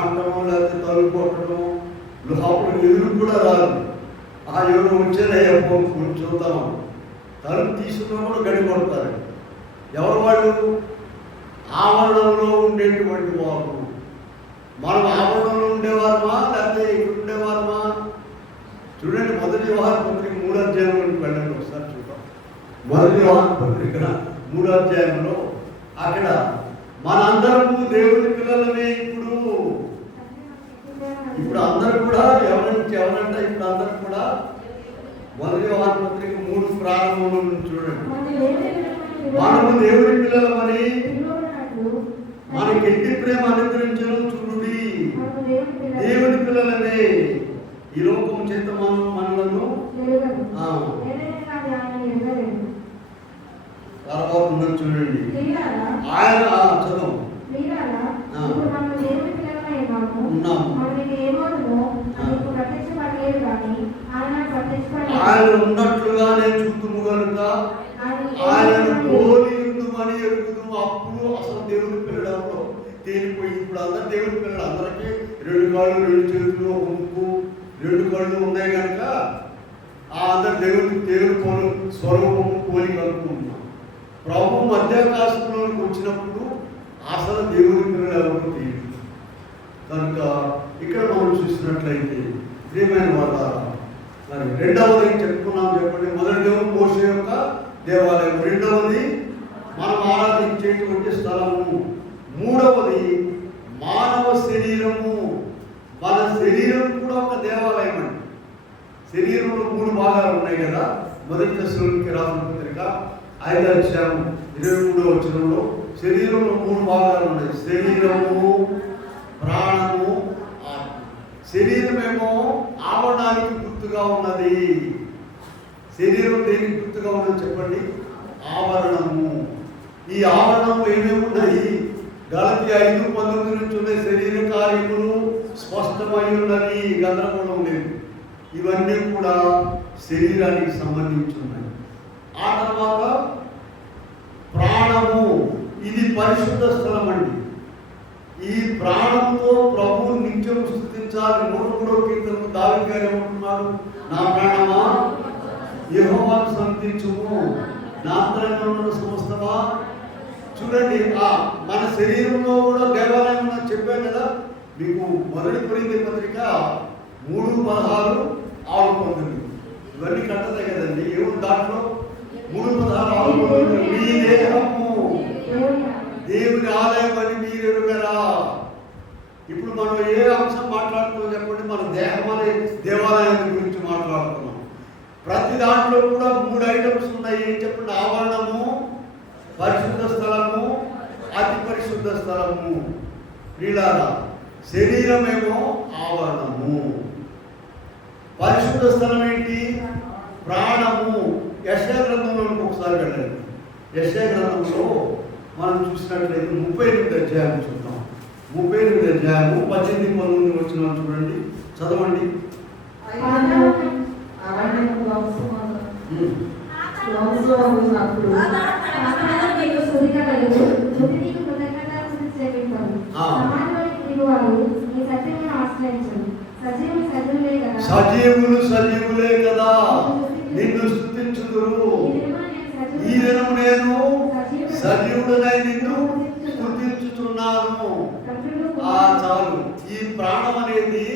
అంటమో లేకపోతే తలుపు కొట్టడం, లోపల ఎదురు కూడా రాదు. ఎవరు వచ్చారయ్యా కొంచెం చూద్దామా, తలుపు తీసుకున్నా కూడా గడి కొడతారు. ఎవరు వాళ్ళు? ఆవరణంలో ఉండేటువంటి వారు. మనం ఆవరణంలో ఉండేవారమా లేకపోతే ఇక్కడ ఉండేవారమా? చూడండి, మొదటి వ్యవహార పత్రిక 3వ అధ్యాయంలోకి వెళ్ళండి ఒకసారి చూద్దాం. మొదటి వ్యవహార పత్రిక 3వ అధ్యాయంలో అక్కడ మనందరము దేవుని పిల్లలమే. ఇప్పుడు అందరూ కూడా ఎవరంటే ఇప్పుడు అందరూ కూడా మొదటి వ్యవహార పత్రిక 3 ప్రారంభంలో నుంచి చూడండి. మనము దేవుని పిల్లలమని మనకి ఎట్టి ప్రేమ అనుగ్రహించడం చూడండి. దేవుని పిల్లలనే. ఈ లోకం చేత మనలను తర్వాత ఉన్నది చూడండి. ఆయన చదువు ఆయన ఉన్నట్లుగానే చూద్దుము కనుక ఆయనను పోలి ఉందుమని ఎరుగుదుము. అప్పుడు అసలు దేవుని పిల్లడంలో తేలిపోయి. ఇప్పుడు అందరు దేవుని పిల్లలు, అందరికీ 2 కాళ్ళు 2 చేతులు ముక్కు 2 కళ్ళు ఉన్నాయి కనుక అందరు దేవుని స్వరూపము పోలి కలుపుకుంటున్నాం. ప్రభు మధ్యాకాశంలోకి వచ్చినప్పుడు అసలు దేవుని పిల్లలు ఎవరు తెలియదు కనుక ఇక్కడ మనం చూసినట్లయితే ప్రియమైన వాళ్ళ మరి రెండవది చెప్పుకున్నాం చెప్పండి. మొదటిదేమో మోషే యొక్క దేవాలయం, రెండవది మనం ఆరాధించేటువంటి స్థలము, మూడవది మానవ శరీరము. మన శరీరం కూడా ఒక దేవాలయం అండి. శరీరంలో 3 భాగాలు ఉన్నాయి కదా. మొదటి దశలోకి రాసిన పత్రిక 5వ అధ్యాయం 23వ వచనంలో శరీరంలో 3 భాగాలు ఉన్నాయి. శరీరము, ప్రాణము, ఆత్మ. శరీరమేమో ఆవరణానికి గుర్తుగా ఉన్నది. శరీరం దేనికి గుర్తుగా ఉన్నది చెప్పండి? ఆవరణము. ఈ ఆవరణము ఏమేమి ఉన్నాయి? గలతీ 5:19 నుంచి ఉన్నాయి. శరీర కార్యములు స్పష్టమై ఉన్నది, గందరగోళం లేదు. ఇవన్నీ కూడా శరీరానికి సంబంధించి ఉన్నాయి. ఆ తర్వాత ప్రాణము, ఇది పరిశుద్ధ స్థలం అండి. ఈ ప్రాణంతో ప్రభువు నిత్యం స్తుతించాలి. 3వ కీర్తనలో దావీదు గారు ఏమంటున్నాడు? నా ప్రాణమా యెహోవాను స్తుతించుము, నా అంతరంగంలో సమస్తమా. చూడండి, మన శరీరంలో కూడా దేవాలయం ఉందని చెప్పాను కదా మీకు. మొదటి కొరింథీ పత్రిక 3:16, 6:19 ఇవన్నీ కట్టదే కదండి. ఏముంది దాంట్లో? 3:16, 6:19 మీ దేహము దేవుని ఆలయం అని మీరు ఎరుగరా. ఇప్పుడు మనం ఏ అంశం మాట్లాడుతున్నాం చెప్పండి? మన దేహం అనే దేవాలయం గురించి మాట్లాడుతున్నాం. ప్రతి దాంట్లో కూడా 3 ఐటమ్స్ ఉన్నాయి. ఏం చెప్పండి? ఆవరణము, పరిశుద్ధ స్థలము, అతి పరిశుద్ధ స్థలము. వీళ్ళారా శరీరమేమో ఆవరణము. పరిశుద్ధ స్థలం ఏంటి? ప్రాణము. యెషయా గ్రంథంలోకి ఒకసారి వెళ్ళండి. యెషయా గ్రంథంలో మనం చూసినట్లయితే 38వ అధ్యాయం చూద్దాం. 38వ అధ్యాయము 18-19 వచనాలు చూడండి, చదవండి. సజీవులు సజీవులే కదా నిన్ను స్తుతించుదురు. ఈ దినము నేను సజీవుడనై నిన్ను స్తుతించుచున్నాను. చాలు. ఈ ప్రాణం అనేది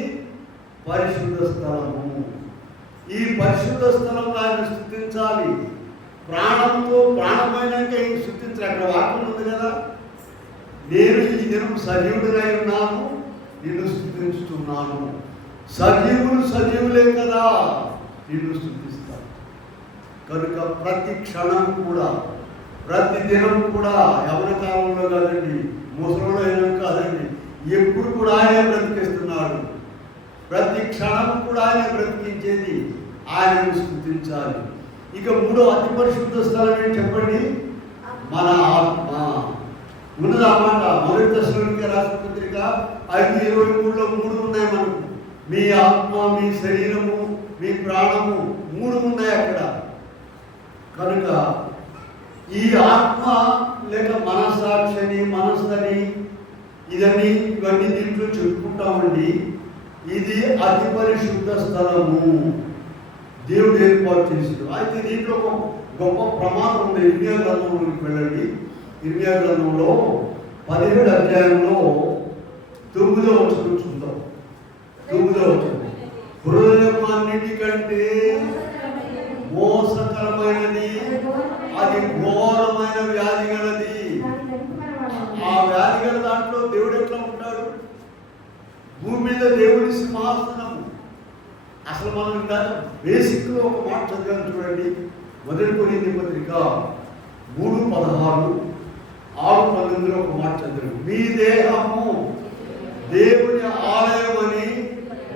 పరిశుద్ధ స్థలము. ఈ పరిశుద్ధ స్థలంలో ఆయన స్తుతించాలి. ప్రాణంతో ప్రాణమైనాక ఏం స్తుతించాలి? అక్కడ వాక్యం ఉంది కదా, నేను ఈ దినం సజీవుడనై ఉన్నాను, నిన్ను స్తుతించుతున్నాను. సజీవులు సజీవులే కదా నిన్ను స్తుతిస్తారు. కనుక ప్రతి క్షణం కూడా, ప్రతి దినం కూడా, ఎవరి కాలంలో కాదండి, ముసలిలో అయినా కాదండి, ఎప్పుడు కూడా ఆయనే బ్రతికిస్తున్నాడు. ప్రతి క్షణం కూడా ఆయన బ్రతికించేది ఆయనను స్తుతించాలి. ఇక మూడో అతి పరిశుద్ధ స్థలం ఏంటి చెప్పండి? మన ఆత్మ. ఉన్నది ఆ మాట. మొదటి దశలోనికి రాసిన పత్రిక 5:23లో 3 ఉన్నాయి మనకు. మీ ఆత్మ, మీ శరీరము, మీ ప్రాణము 3 ఉన్నాయి అక్కడ. కనుక ఈ ఆత్మ లేక మనస్సాక్షిని, మనస్సుని ఇవన్నీ దీంట్లో చెప్పుకుంటామండి. ఇది అతి పరిశుద్ధ స్థలము, దేవుడు ఏర్పాటు చేశాడు. అయితే దీంట్లో ఒక గొప్ప ప్రమాదం ఉంది. ఇర్మియా గ్రంథంలోకి వెళ్ళండి. ఇర్మియా గ్రంథంలో 17వ అధ్యాయంలో 9వ వచనం చూద్దాం. 9వ వచనం, హృదయం అన్నిటికంటే మోసకరమైనది, అది ఘోరమైన వ్యాధి గలది. ఆ వ్యాధి గల దాంట్లో దేవుడు ఎట్లా ఉంటాడు? భూమి మీద దేవుడి సింహాసనము. అసలు మనం ఇంకా బేసిక్లో ఒక మాట చదివాను చూడండి. మొదటి కొరింథీ పత్రిక 3:16, 6:19లో ఒక మాట చదివాను. మీ దేహము దేవుని ఆలయం అని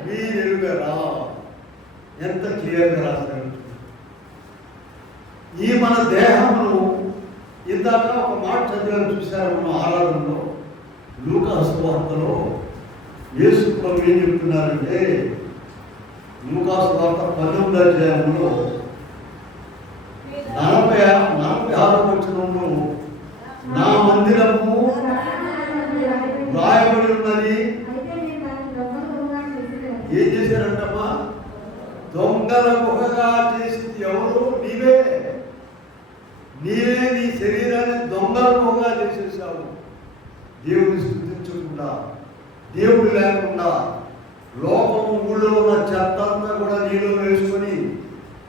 మీరెరుగరా. ఎంత క్లియర్గా రాశారు. ఈ మన దేహమును ఇందాక ఒక మాట చదివాను చూశారు మనం ఆరాధనలో. లూకా సువార్తలో యేసు ప్రభు ఏం చెప్తున్నారంటే, లూకా సువార్త 19వ అధ్యాయంలో 46వ వచనంలో, నా మందిరము రాయబడి ఉన్నది. ఏం చేశారంటమ్మా? దొంగల గుహగా చేసింది ఎవరు? నీవే. నీవే నీ శరీరాన్ని దొంగల గుహగా చేసేసావు. దేవుని స్తుతించకుండా, దేవుడు లేకుండా, లోకము ఊళ్ళో ఉన్న చెత్త అంతా కూడా నీలో వేసుకొని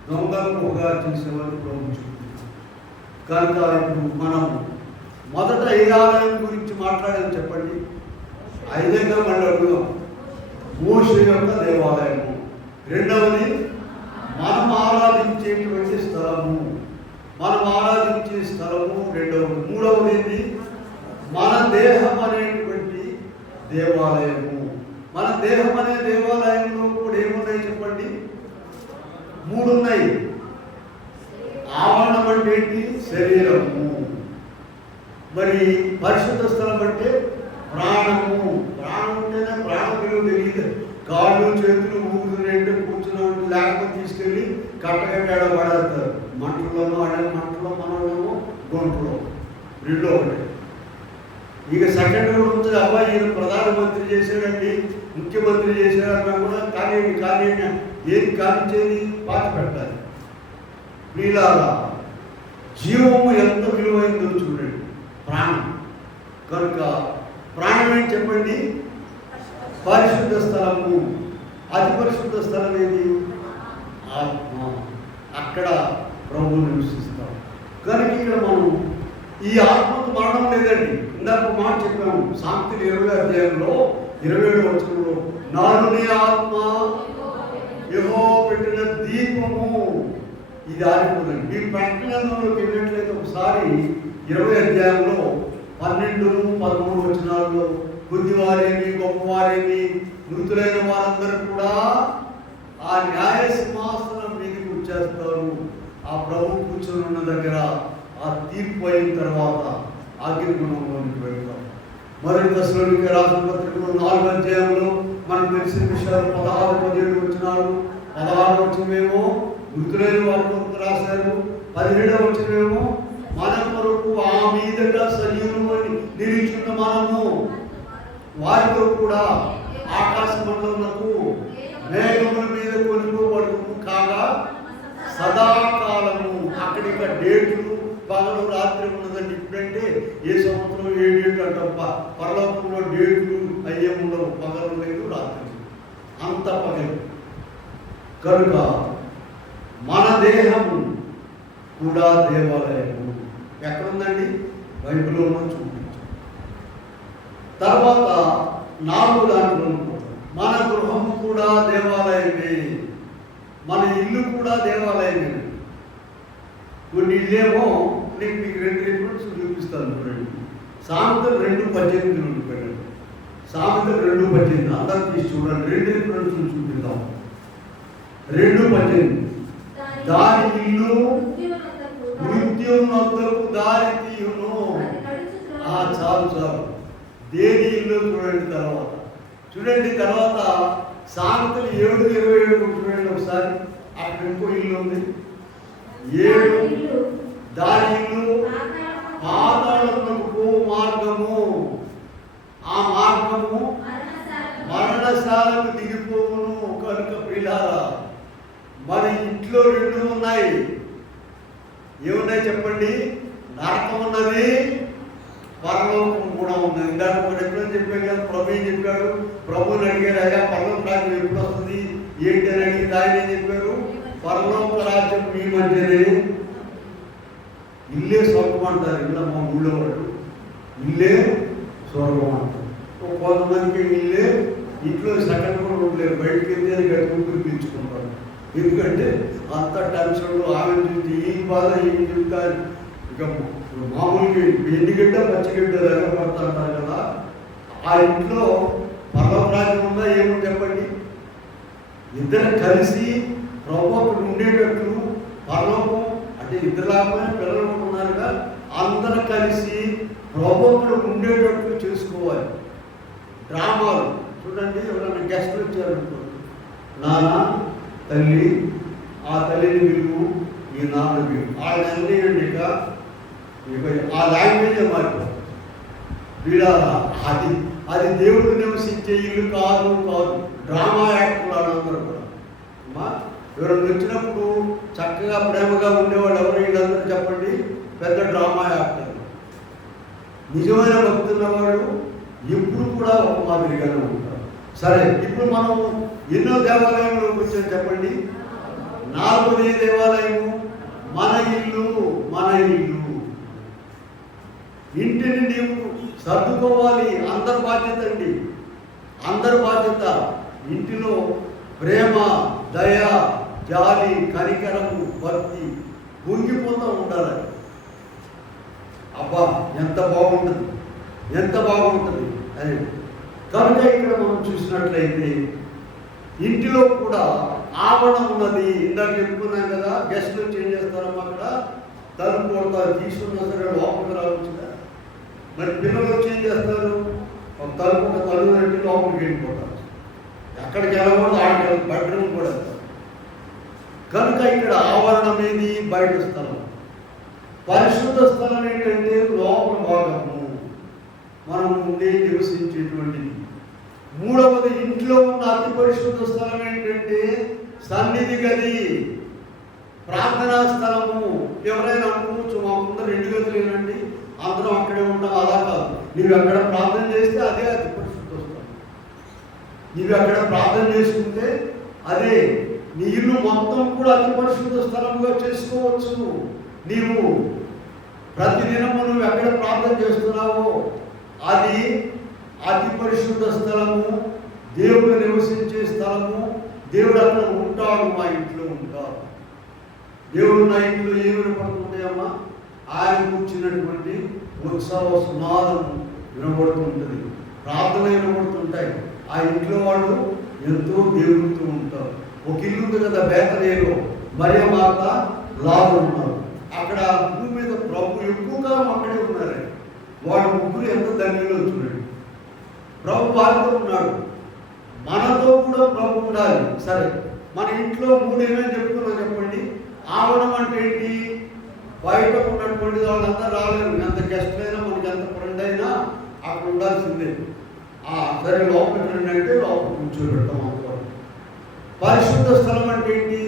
దొంగల గుహగా చేసేవారు ప్రభుత్వం. కనుక ఇప్పుడు మనం మొదట ఏ ఆలయం గురించి మాట్లాడాలని చెప్పండి. ఐదంగా మళ్ళీ అడుగుదాం. మోషే యొక్క దేవాలయము. రెండవది మనం ఆరాధించేటువంటి స్థలము. మనం ఆరాధించే స్థలము రెండవది. మూడవది ఏంటి? మన దేహం అనేటువంటి దేవాలయము. మన దేహం అనే దేవాలయంలో కూడా ఏమున్నాయి చెప్పండి? 3 ఉన్నాయి. ఆవరణం అంటే ఏంటి? శరీరము. మరి పరిశుద్ధ స్థలం అంటే ప్రాణము. ప్రాణం ఉంటేనే ప్రాణం విలువ తెలియదు. కాళ్ళు చేతులు ఊగుతుంటే కూర్చున్నాడు, లేకపోతే తీసుకెళ్ళి కట్టగట్టాడ పడేస్తారు. మంటల్లోనూ ఆడే మంటలో, మనలో గొంతులో, రెండో ఒకటి. ఇక సెకండ్ కూడా ఉంటుంది. అబ్బాయి ఈయన ప్రధానమంత్రి చేశాడండి, ముఖ్యమంత్రి చేశాడన్నా కూడా కానీ ఏది కానిచ్చేది పాతి పెట్టాలి. వీళ్ళగా జీవము ఎంత విలువైందో చూడండి, ప్రాణం. కనుక ప్రాణం ఏంటి చెప్పండి? పరిశుద్ధ స్థలము. అతి పరిశుద్ధ స్థలం ఏది? ఆత్మ. అక్కడ ప్రభువు నివసిస్తాం. కనుక ఇక్కడ మనం ఈ ఆత్మకు మరణం లేదండి. ఇందాక మాట చెప్పాము. సామెతలు 20వ అధ్యాయంలో 27వ వచనంలో, నాలుని ఆత్మ యెహోవా పెట్టిన దీపము, ఇది ఆరిపోదండి. మీ ప్రకటనలోకి వెళ్ళినట్లయితే ఒకసారి 20వ అధ్యాయంలో 12, 13 వచనాల్లో, కొద్దివారేమి గొప్పవారేమి మృతులైన వారందరూ కూడా ఆ న్యాయ సింహాసనం మీదకి వచ్చేస్తారు. ఆ ప్రభు కూర్చొని ఉన్న దగ్గర ఆ తీర్పు అయిన తర్వాత అగ్నిగుణంలోకి వెళ్తాం. మొదటి దశలోనికి రాసిన పత్రికలో 4వ అధ్యాయంలో మనకు తెలిసిన విషయాలు 16, 17 వచనాలు. 16వ వచనమేమో మృతులైన వారి కొరకు రాశారు. 17వ వచనమేమో మన కొరకు ఆ మీదట సజీవుని నిరీక్షణ మనము వారితో కూడా ఆకాశ మండలములకు మేఘముల మీద కొనుక్కోబడును కాగా సదాకాలము. అక్కడిక డేట్లు పగలు రాత్రి ఉన్నదండి. ఇప్పుడంటే ఏ సంవత్సరం ఏ డేట్ అంటప్ప, పరలోకంలో డేట్లు అయ్యే ఉండవు. పగలు లేదు, రాత్రి లేదు, అంత పగలు. కనుక మన దేహము కూడా దేవాలయము. ఎక్కడుందండి? బైబిల్లో చూపించు. తర్వాత 4వ దాంట్లో మన గృహము కూడా దేవాలయమే. మన ఇల్లు కూడా దేవాలయమే. కొన్ని ఇల్లేమో నేను మీకు 2 రిఫరెన్స్ చూపిస్తాను చూడండి. సామెతలు 2:18 ఉండిపోయాడు. సామెతలు 2:18 అందరూ తీసి చూడండి. 2 రిఫరెన్స్ చూపిద్దాం. 2:18 దాని ఇల్లు మృత్యువునొద్దకు మృత్యువునొద్దకు దారి తీయును. అది నడుచు చాలు చాలు. దేని ఇల్లు చూడండి. చూడండి తర్వాత సామెతలు 7:27 చూడండి ఒకసారి. అక్కడ ఇంకో ఇల్లు ఉంది. 7 దాని ఇల్లు పాతాళమునకు పోవు మార్గము, ఆ మార్గము మరణశాలకు దిగిపోవును. కనుక ప్రియులారా, మన ఇంట్లో 2 ఉన్నాయి. ఏమున్నాయి చెప్పండి? నరకం ఉన్నది, పరలోకం కూడా ఉంది. ఇందాక ఒకటి ఎప్పుడని చెప్పాను కదా, ప్రభు ఏం చెప్పాడు? ప్రభుని అడిగారు, అయ్యా పరలోక రాజ్యం ఎప్పుడు వస్తుంది ఏంటి అని అడిగితే ఆయన ఏం చెప్పారు? పరలోక రాజ్యం మీ మధ్యనే. ఇల్లే స్వర్గం అంటారు. ఇలా మా ఊళ్ళో వాడు ఇల్లే స్వర్గం అంటారు. కొంతమందికి ఇల్లే ఇంట్లో సెకండ్ కూడా ఉండలేరు, బయటకు వెళ్ళి అని గట్టుకుంటూ పీల్చుకుంటారు. ఎందుకంటే అంత టెన్షన్లు, ఆమె చూసి ఈ బాధ ఏం చెప్తారు. ఇక మామూలుగా ఎండుగడ్డ పచ్చిగడ్డ దగ్గర పడుతుంటారు కదా. ఆ ఇంట్లో పరలోక రాజ్యం ఉందా ఏమో చెప్పండి? ఇద్దరు కలిసి ప్రభువుకు ఉండేటట్లు పరలోకం అంటే ఇద్దరు లాభమైన పిల్లలు ఉన్నారుగా, అందరూ కలిసి ప్రభువుకు ఉండేటట్లు చేసుకోవాలి. డ్రామాలు చూడండి. ఎవరైనా గెస్ట్లు వచ్చారనుకోండి, నాన్న తల్లి, ఆ తల్లిని పిలువు, ఈ నాన్న పిలువు, వాళ్ళని ఇక ఆ లాంగ్వేజే మారిపోతుంది. వీడాలా అది అది దేవుడు నివసించే ఇల్లు కాదు. డ్రామా యాక్టర్లు వాళ్ళందరూ కూడా. అమ్మా ఎవరైనా వచ్చినప్పుడు చక్కగా ప్రేమగా ఉండేవాళ్ళు ఎవరు వీళ్ళందరూ చెప్పండి? పెద్ద డ్రామా యాక్టర్లు. నిజమైన భక్తున్న వాళ్ళు ఎప్పుడు కూడా ఒక మాదిరిగానే ఉంటారు. సరే, ఇప్పుడు మనం ఎన్నో దేవాలయంలోకి వచ్చాం చెప్పండి? 4వ దేవాలయము మన ఇల్లు. ఇంటిని నీవు సర్దుకోవాలి. అందరి బాధ్యత అండి, అందరి బాధ్యత. ఇంటిలో ప్రేమ, దయ, జాలి, కనికరము, భక్తి పొంగిపోతూ ఉండాలి. అబ్బా ఎంత బాగుంటుంది అని. కనుక ఇక్కడ మనం చూసినట్లయితే ఇంటిలో కూడా ఆవరణ ఉన్నది. ఇందాక చెప్పుకున్నాం కదా, గెస్ట్లు చేంజ్ చేస్తారమ్మా. అక్కడ తలుపు కొడతారు, తీసుకున్నా సరే లోపలికి రావచ్చుగా. మరి పిల్లలు వచ్చి ఏం చేస్తారు? ఒక తలుపు అంటే లోపలికి వెళ్ళిపోతారు. ఎక్కడికి వెళ్ళకూడదు, ఆడికి బెడ్రూమ్ కూడా వెళ్తారు. కనుక ఇక్కడ ఆవరణం ఏది? బయట స్థలం. పరిశుద్ధ స్థలం ఏంటంటే లోపల భాగము, మనం ఉండే నివసించేటువంటిది. 3వది ఇంట్లో ఉన్న అతి పరిశుద్ధ స్థలం ఏంటంటే సన్నిధి గది, ప్రార్థనా స్థలము. ఎవరైనా అనుకోవచ్చు, మా ముందర 2 గదులేనండి, అందరం అక్కడే ఉంటాం. అలా కాదు. నీవు ఎక్కడ ప్రార్థన చేస్తే అదే అతి పరిశుద్ధ స్థలం. నీవు ఎక్కడ ప్రార్థన చేసుకుంటే అదే. నీ ఇల్లు మొత్తం కూడా అతి పరిశుద్ధ స్థలంగా చేసుకోవచ్చు. నీవు ప్రతిదినము నువ్వు ఎక్కడ ప్రార్థన చేస్తున్నావో అది అతి పరిశుద్ధ స్థలము, దేవుడు నివసించే స్థలము. దేవుడు అక్కడ ఉంటాడు, మా ఇంట్లో ఉంటాడు. దేవుడు నా ఇంట్లో ఏమి వినపడుతుంటాయమ్మా? ఆయన కూర్చున్నటువంటి ఉత్సవ సునాదం వినబడుతుంటుంది, ప్రార్థన వినబడుతుంటాయి. ఆ ఇంట్లో వాళ్ళు ఎంతో దేవుడితో ఉంటారు. ఒక ఇల్లు ఉంది కదా బేతలేలో, మరియ మాత, లాజరు ఉన్నారు. అక్కడ భూమి మీద ప్రభు ఎక్కువగా అక్కడే ఉన్నారు. వాళ్ళ ముగ్గురు ఎంత ధన్యులో చూడండి. ప్రభు వారితో ఉన్నాడు, మనతో కూడా ప్రభు ఉండాలి. సరే, మన ఇంట్లో 3 ఏమేమి చెప్పుకున్నాం చెప్పండి? ఆవరణం అంటే ఏంటి? బయట ఉన్నటువంటి వాళ్ళందరూ రాలేరు. ఎంత గెస్ట్ అయినా, మనకి ఎంత ఫ్రెండ్ అయినా అక్కడ ఉండాల్సిందే. సరే, లోపల ఫ్రెండ్ అంటే లోపల కూర్చోబెడతాం అనుకోండి. పరిశుద్ధ స్థలం అంటే ఏంటి?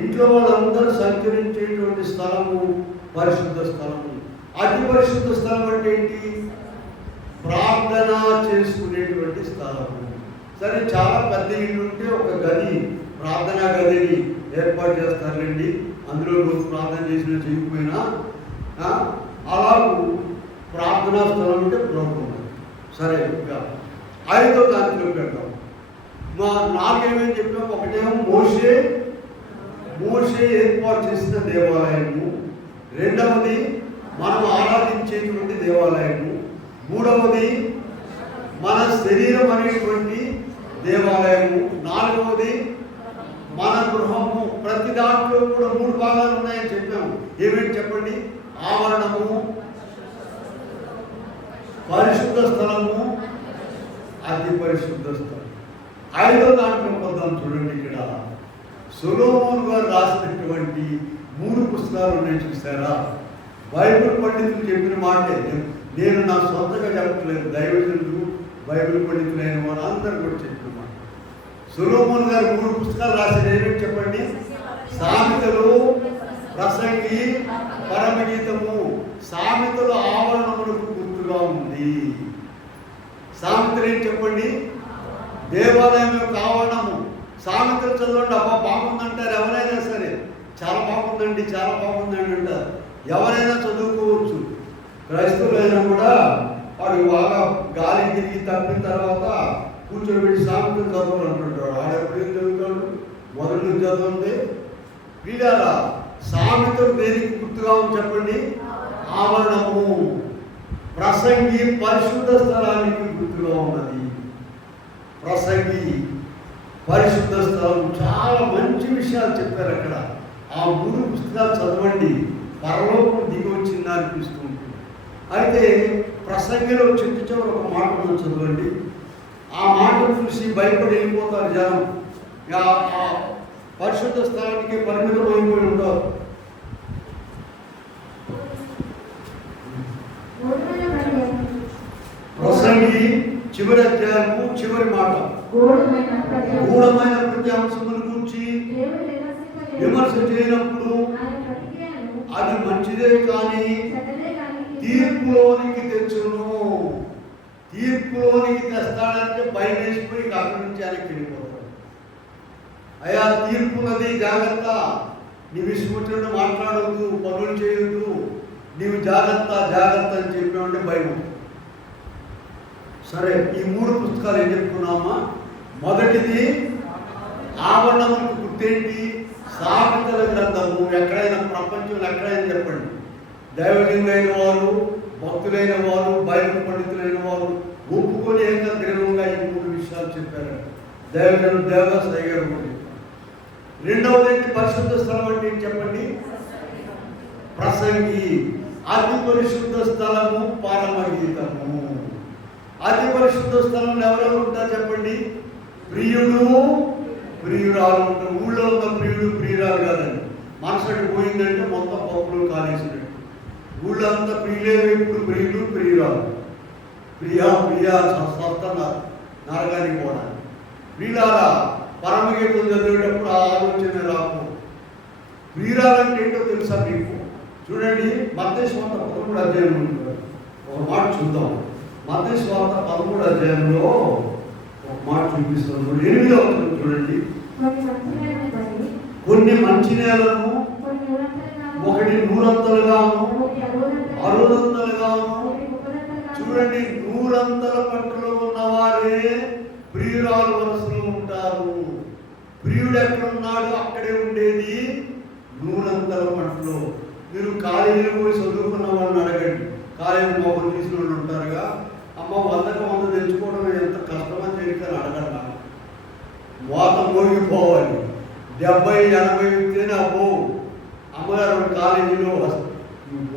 ఇంట్లో వాళ్ళందరూ సంచరించేటువంటి స్థలము పరిశుద్ధ స్థలము. అతి పరిశుద్ధ స్థలం అంటే ఏంటి? ప్రార్థన చేసుకునేటువంటి స్థలము. సరే, చాలా పెద్ద ఇల్లు ఉంటే ఒక గది, ప్రార్థనా గదిని ఏర్పాటు చేస్తారండి. అందులో రోజు ప్రార్థన చేసినా చేయకపోయినా అలాగూ ప్రార్థనా స్థలం అంటే ప్రభుత్వం. సరే, ఇంకా 5వ దాంట్లో పెడతాం. మా 4 ఏమేమి చెప్పాము? ఒకటేమో మోషే ఏర్పాటు చేసిన దేవాలయము. 2వది మనం ఆరాధించేటువంటి దేవాలయము. 3వది మన శరీరం అనేటువంటి దేవాలయము. 4వది మన గృహము, ప్రతి దాంట్లో కూడా 3 భాగాలు ఉన్నాయని చెప్పాము. ఏమేంటి చెప్పండి? ఆవరణము, పరిశుద్ధ స్థలము, అతి పరిశుద్ధ స్థలం. 5వ దాంట్లో పొందాం చూడండి. ఇక్కడ సొలొమోను గారు రాసినటువంటి 3 పుస్తకాలు ఉన్నాయి చూసారా? బైబిల్ పండితులు చెప్పిన మాటే, నేను నా సొంతగా చెప్పట్లేదు, దైవజనులు బైబిల్ పండితులైన వారు అందరూ కూడా చెప్పిన మాట. సొలొమోను గారు 3 పుస్తకాలు రాశారు. ఏమేమి చెప్పండి? సామెతలు, ప్రసంగి, పరమగీతము. సామెతలు ఆవరణములకు గుర్తుగా ఉంది. సామెతలు ఏం చెప్పండి? దేవాలయం యొక్క ఆవరణము. సామెతలు చదవండి, అబ్బా బాగుందంటారు ఎవరైనా సరే. చాలా బాగుందండి, చాలా బాగుందండి అంటారు. ఎవరైనా చదువుకోవచ్చు. క్రైస్తవులైనా కూడా వాడు బాగా గాలి తిరిగి తప్పిన తర్వాత కూర్చోబెట్టి సామెతలు చదవాలి అంటుంటాడు. ఆడెప్పుడు ఏం చదువుతాడు? మొదటి నుంచి చదవండి. వీళ్ళ సామెతలు దేనికి గుర్తుగా ఉంది చెప్పండి? ఆవరణము. ప్రసంగి పరిశుద్ధ స్థలానికి గుర్తుగా ఉన్నది. ప్రసంగి పరిశుద్ధ స్థలం. చాలా మంచి విషయాలు చెప్పారు అక్కడ. ఆ 3 పుస్తకాలు చదవండి, పరలోకం దిగి వచ్చిందా అనిపిస్తూ ఉంటుంది. అయితే ప్రసంగిలో చిట్టు చివరి ఒక మాట మనం చదవండి. ఆ మాటను చూసి భయపడి వెళ్ళిపోతారు జనం. ఆ పరిశుద్ధ స్థలానికి పరిమితం అయిపోయి ఉంటారు. ప్రసంగి చివరి అధ్యాయము చివరి మాట, గూఢమైన ప్రతి అంశముల గురించి విమర్శ చేయనప్పుడు అది మంచిదే కానీ తీర్పులోనికి తెచ్చును. తీర్పులోనికి తెస్తాడంటే భయం వేసిపోయి అక్కడి నుంచి ఆయనకి వెళ్ళిపోతాడు. అయ్యా తీర్పున్నది, జాగ్రత్త, నీవు విసుకుంటున్న మాట్లాడవద్దు, పనులు చేయొద్దు, నీవు జాగ్రత్త జాగ్రత్త అని చెప్పినామంటే భయం. సరే, ఈ 3 పుస్తకాలు ఏం చెప్పుకున్నామా? మొదటిది ఆవరణములకు గుర్తేంటి? సామెతల గ్రంథము. ఎక్కడైనా ప్రపంచంలో ఎక్కడైనా చెప్పండి, దైవజనులైన వారు, భక్తులైన వారు, బైబిల్ పండితులైన వారు ఒప్పుకొని ఏకగ్రీవంగా ఈ 3 విషయాలు చెప్పారు. దైవజనుడు దేవదాసయ్య గారు కూడా చెప్పారు. రెండవది ఏంటి? పరిశుద్ధ స్థలం అంటే ఏం చెప్పండి? ప్రసంగి. అతి పరిశుద్ధ స్థలము, పరమగీతము. అతి పరిశుద్ధ స్థలంలో ఎవరెవరు ఉంటారు చెప్పండి? ప్రియుడు, ప్రియురాలు ఉంటారు. ఊళ్ళో ఉన్న ప్రియుడు ప్రియురాలు కాదండి. మనసుకి పోయిందంటే మొత్తం పప్పులు కాలేసినట్టు. ఊళ్ళో అంతా ప్రియులే, ఇప్పుడు ప్రియుడు ప్రియురాలు. ప్రియా ప్రియా సస్తున్నారు నరకానికి పోవడానికి. ప్రియులారా, పరమగీతం చదివేటప్పుడు ఆ ఆలోచన రాకు. ప్రియురాలంటే ఏంటో తెలుసా మీకు? చూడండి, మత్తయి సువార్త 13వ అధ్యాయం ఉంటుంది. ఒక మాట చూద్దాం. మత్తయి సువార్త 13వ అధ్యాయంలో ఒక మాట చూపిస్తాను. 8వ వచనం చూడండి. కొన్ని మంచి నేలను, ఒకటి 100 అరుదంతలుగాను. చూడండి, 100 పట్టులో ఉన్నవారే ప్రియురాలు వరుసలో ఉంటారు. ప్రియుడు ఎక్కడున్నాడు అక్కడే ఉండేది 100 పట్టులో. మీరు కాలేజీలో పోయి చదువుకున్న వాళ్ళని అడగండి. కాలేజీ మొబైల్ తీసుకుని వాళ్ళు ఉంటారుగా, అమ్మ 100కు 100 తెచ్చుకోవడం ఎంత కష్టమని తెలియకని అడగండి. మోత మోగిపోవాలి. 70-80 ఇస్తేనే అబ్బో అమ్మగారు కాలేజీలో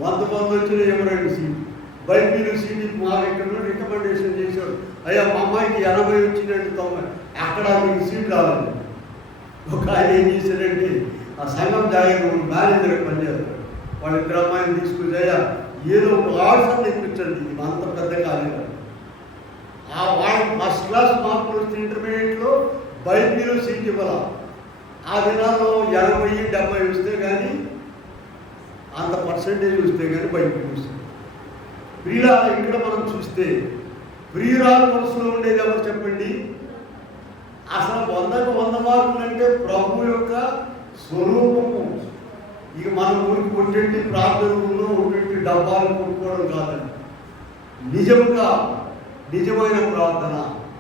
100 మంది వచ్చిన ఎవరండి సీట్, బైపీలో సీట్ మాకు ఇక్కడ రికమెండేషన్ చేశాడు. అయ్యా మా అమ్మాయికి 80 వచ్చినట్టు 90, అక్కడ మీకు సీట్ రాలేదు. ఒక ఆయన ఏం చేశాడంటే ఆ సంఘం జాగ్రత్త మేనేజర్ పనిచేస్తాడు. వాళ్ళిద్దరు అమ్మాయిని తీసుకుని అయ్యా ఏదో ఒక ఆర్ట్స్ ఇప్పించండి, అంత పెద్ద కాలేజీ. ఆ వాళ్ళు ఫస్ట్ క్లాస్ మార్కులు వస్తే ఇంటర్మీడియట్లో బైపీలో సీట్ ఇవ్వాల. ఆ దినాల్లో 80-70 వస్తే కానీ, అంత పర్సంటేజ్ వస్తే కానీ బైపీలు వస్తుంది. ప్రియురాలు ఇక్కడ మనం చూస్తే ప్రియురాలు మనసులో ఉండేది ఎవరు చెప్పండి? అసలు 100కు 100 మార్కులు అంటే ప్రభు యొక్క స్వరూపము. ఇక మన ఊరికి ఒంటి ప్రార్థనలు, ఒంటి డబ్బాలు కొట్టుకోవడం కాదండి. నిజంగా నిజమైన ప్రార్థన,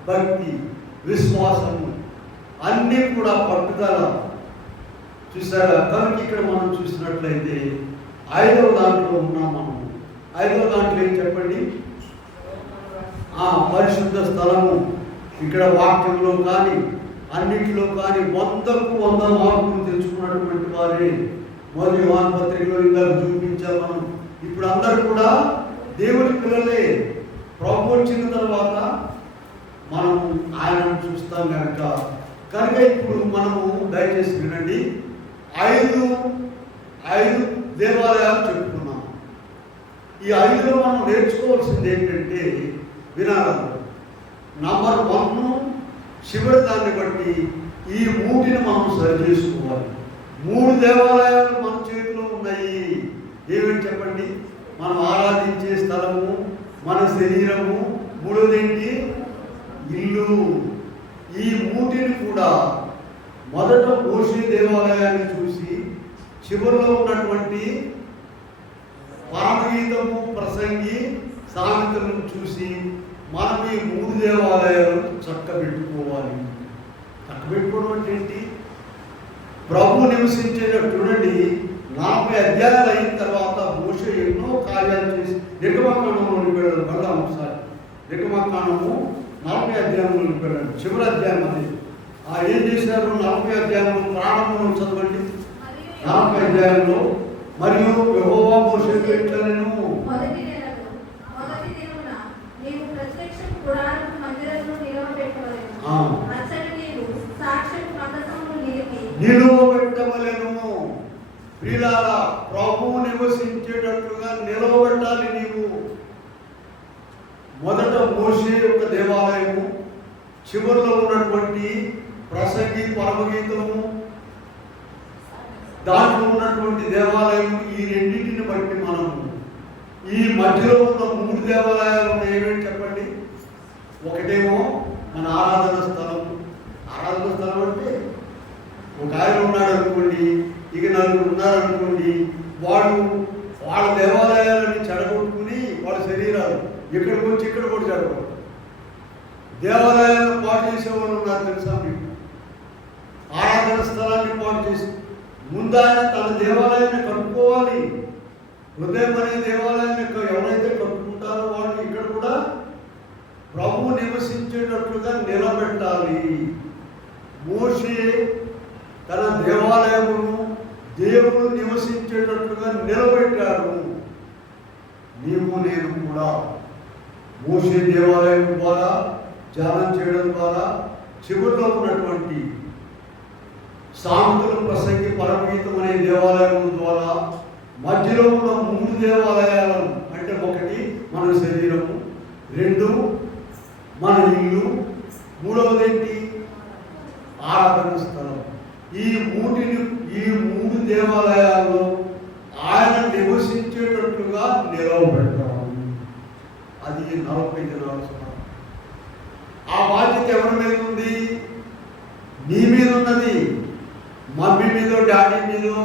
భక్తి, విశ్వాసము అన్నీ కూడా పట్టుదల. చూసారా? కనుక ఇక్కడ మనం చూసినట్లయితే 5వ దాంట్లో ఉన్నాం మనం. 5వ దాంట్లో ఏం చెప్పండి? పరిశుద్ధ స్థలము. ఇక్కడ వాక్యంలో కానీ అన్నింటిలో కానీ 100కు 100 మార్కులు తెచ్చుకున్నటువంటి వారే. మొదటి యోహాను పత్రికలో ఇందాక చూపించాం మనం. ఇప్పుడు అందరూ కూడా దేవుని పిల్లలే. ప్రభు వచ్చిన తర్వాత మనము ఆయనను చూస్తాం కనుక ఇప్పుడు మనము దయచేసి వినండి. 5 దేవాలయాలు చెప్పుకున్నాం. ఈ 5లో మనం నేర్చుకోవాల్సింది ఏంటంటే వినాలి. నంబర్ 1 చివరి దాన్ని బట్టి ఈ 3ని మనం సరి చేసుకోవాలి. 3 దేవాలయాలు మన చేతిలో ఉన్నాయి. ఏమేమి చెప్పండి? మనం ఆరాధించే స్థలము, మన శరీరము, 3వదేంటి? ఇల్లు. ఈ 3ని కూడా మొదట మోషే దేవాలయాన్ని చూసి చివరిలో ఉన్నటువంటి పరమగీతము, ప్రసంగి, సామెతలను చూసి మనం ఈ 3 దేవాలయాలను చక్కబెట్టుకోవాలి. చక్కబెట్టుకోవడం అంటే ఏంటి? ప్రభు నివసించేటట్టు చూడండి. 40 అధ్యాయాలు అయిన తర్వాత మోషే ఎన్నో కార్యాలు చేసి నిర్గమకాండంలోకి వెళ్ళాడు. మళ్ళా ఒకసారి నిర్గమకాండము 40 అధ్యాయంలోకి వెళ్ళాడు. చివరి అధ్యాయం అది. ఏం చేశారు? 40 అధ్యాయంలో ప్రారంభంలో చదవండి. 40 అధ్యాయంలో మరియు యెహోవా మోషేతో ఇట్లా నేను మొదటి దినమున నీవు ప్రత్యక్షపు గుడారపు మందిరమును నిలవబెట్టవలెను. అచ్చట నీవు సాక్ష్యపు మందసమును నిలువబెట్టవలెను. ప్రియులారా, ప్రభువు నివసించేటట్లుగా నిలవబెట్టాలి నీవు. మొదట మోషే యొక్క దేవాలయము, చివరిలో ఉన్నటువంటి ప్రసంగి, పరమగీతము, దాంట్లో ఉన్నటువంటి దేవాలయము, ఈ రెండింటిని బట్టి మనము ఈ మధ్యలో ఉన్న 3 దేవాలయాలు ఏమేమి చెప్పండి? ఒకటేమో మన ఆరాధన స్థలం. ఆరాధన స్థలం అంటే ఒక ఆయన ఉన్నాడు అనుకోండి, ఇక 4 ఉన్నారనుకోండి, వాళ్ళ దేవాలయాలని చెడగొట్టుకుని వాళ్ళ శరీరాలు ఇక్కడికి వచ్చి ఇక్కడ కూడా చెడగొట్టు. దేవాలయాలను పాటు చేసేవాళ్ళు ఉన్నారు తెలుసా మీకు? ఆరాధన స్థలాన్ని పాటు చేసి ముందు ఆయన తన దేవాలయాన్ని కట్టుకోవాలి. హృదయం అనే దేవాలయాన్ని ఎవరైతే కట్టుకుంటారో వాళ్ళు ఇక్కడ కూడా ప్రభువు నివసించేటట్లుగా నిలబెట్టాలి. మోషే తన దేవాలయమును దేవుడు నివసించేటట్లుగా నిలబెట్టాడు. నీవు నేను కూడా మోషే దేవాలయం ద్వారా ధ్యానం చేయడం ద్వారా, చివరిలో ఉన్నటువంటి సామెతలు, ప్రసంగి, పరమగీతం అనే దేవాలయం ద్వారా, మధ్యలో ఉన్న 3 దేవాలయాలను అంటే 1 మన శరీరము, 2 మన ఇల్లు, 3వదేంటి? ఆరాధన స్థలం. ఈ 3 దేవాలయాల్లో ఆయన నివసించేటట్లుగా నిలవబెట్టాలి. అది 40 దినాల స్థలం. ఆ బాధ్యత ఎవరి మీద ఉంది? నీ మీద ఉన్నది. మమ్మీ మీదో, డాడీ మీదో,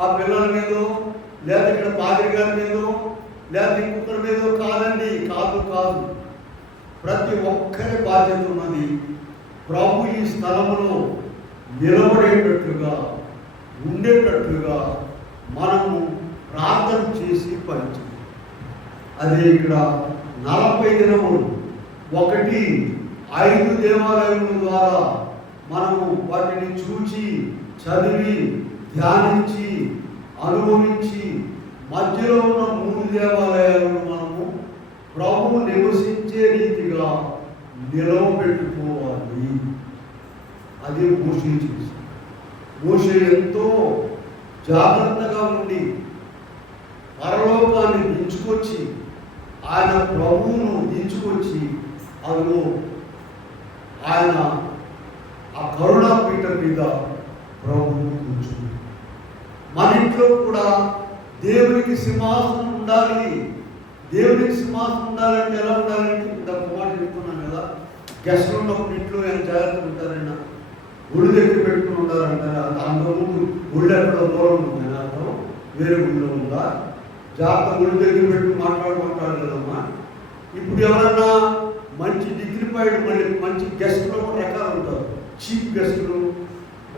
ఆ పిల్లల మీదో, లేదా ఇక్కడ పాదిరి గారి మీదో, లేదా ఇంకొకరి మీదో కాదండి. కాదు. ప్రతి ఒక్కరి బాధ్యత ఉన్నది. ప్రభు ఈ స్థలములో నిలబడేటట్లుగా, ఉండేటట్లుగా మనము ప్రార్థన చేసి పనిచేయాలి. అదే ఇక్కడ 40 దినములు 5 దేవాలయముల ద్వారా మనము వాటిని చూచి, చదివి, ధ్యానించి, అనుభవించి, మధ్యలో ఉన్న 3 దేవాలయాలను మనము ప్రభువు నివసించే రీతిగా నిలవబెట్టుకోవాలి. అది మోషే చేసి. మోషే ఎంతో జాగ్రత్తగా ఉండి పరలోకాన్ని దించుకొచ్చి, ఆయన ప్రభువును దించుకొచ్చి, అందులో ఆయన ఆ కరుణాపీఠం మీద ప్రభువును కూర్చుంది. మన ఇంట్లో కూడా దేవునికి సింహాసనం ఉండాలి. దేవునికి సింహాసనం ఉండాలంటే ఎలా ఉండాలంటే ఇంత మాట చెప్తున్నాను కదా, గెస్ట్లు ఉన్నప్పుడు ఇంట్లో ఏం జాగ్రత్తగా ఉంటారైనా గుడి దగ్గర పెట్టుకుని ఉంటారంటారు. అంతకుముందు గుళ్ళు ఎక్కడో దూరం ఉంది, అర్థం వేరే గుడిలో ఉందా? జాగ్రత్త గుడి దగ్గర పెట్టుకుని మాట్లాడుకుంటారు కదమ్మా. ఇప్పుడు ఎవరన్నా మంచి డిగ్నిఫైడ్, మళ్ళీ మంచి గెస్ట్లో రకాలు ఉంటారు. చీఫ్ గెస్టులు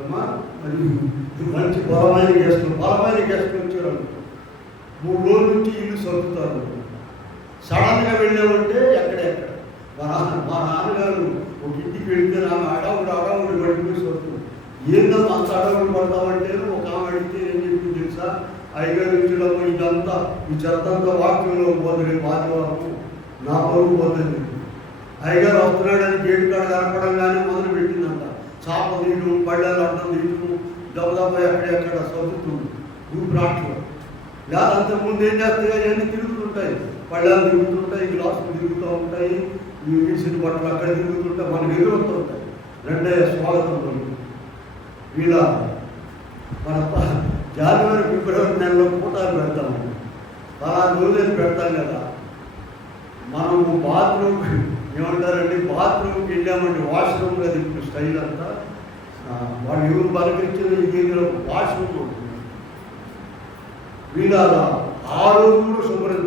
అమ్మా, మరి మంచి బలమైన గెస్టులు వచ్చారు 3 రోజుల నుంచి ఇల్లు సర్దుతారు. సడన్గా వెళ్ళామంటే ఎక్కడెక్కడ మా నాన్నగారు ఒక ఇంటికి వెళ్తే నాకు అడవుడు పడిపోయి వస్తుంది. ఏందమ్మా అంత అడవుడు పడతామంటే ఒక ఆమె అడిగితే ఏం చెప్పింది తెలుసా, అయ్యగారు ఇచ్చేటప్పుడు ఇదంతా ఈ చెత్తంతా వాక్యంలో పోతుంది, ఆదివారం నా పరుగు పోతుంది. అయ్యగారు వస్తున్నాడని గేటు కాడ కనపడంగానే మొదలు పెట్టిందంట. చాప తీయడం, పళ్ళల్లో అడ్డం తీయడం, దెబ్బ ఎక్కడెక్కడ చదువుతుంది ఊపిరాట్లో. లేదా అంతకుముందు ఏం చేస్తాయి, అవన్నీ తిరుగుతుంటాయి, పళ్ళాలు తిరుగుతుంటాయి, గ్లాసులు తిరుగుతూ ఉంటాయి, ఈ విడిసిన బట్టలు అక్కడ తిరుగుతుంటాయి, మనకు ఎదురుతూ ఉంటాయి. రెండే స్వాగతం పలుకు. వీళ్ళ మన జనవరి ఫిబ్రవరి నెలలో పూటాలు పెడతాము, రోజులు పెడతాం కదా. మనము బాత్రూమ్ ఏమంటారండి, బాత్రూమ్కి వెళ్ళామండి, వాష్రూమ్ కదా ఇప్పుడు స్టైల్ అంతా. వాళ్ళు ఎవరు పలకరించిన ఇందులో వాష్రూమ్ ఉంటుంది. వీళ్ళ ఆ రోజు కూడా శుభ్రం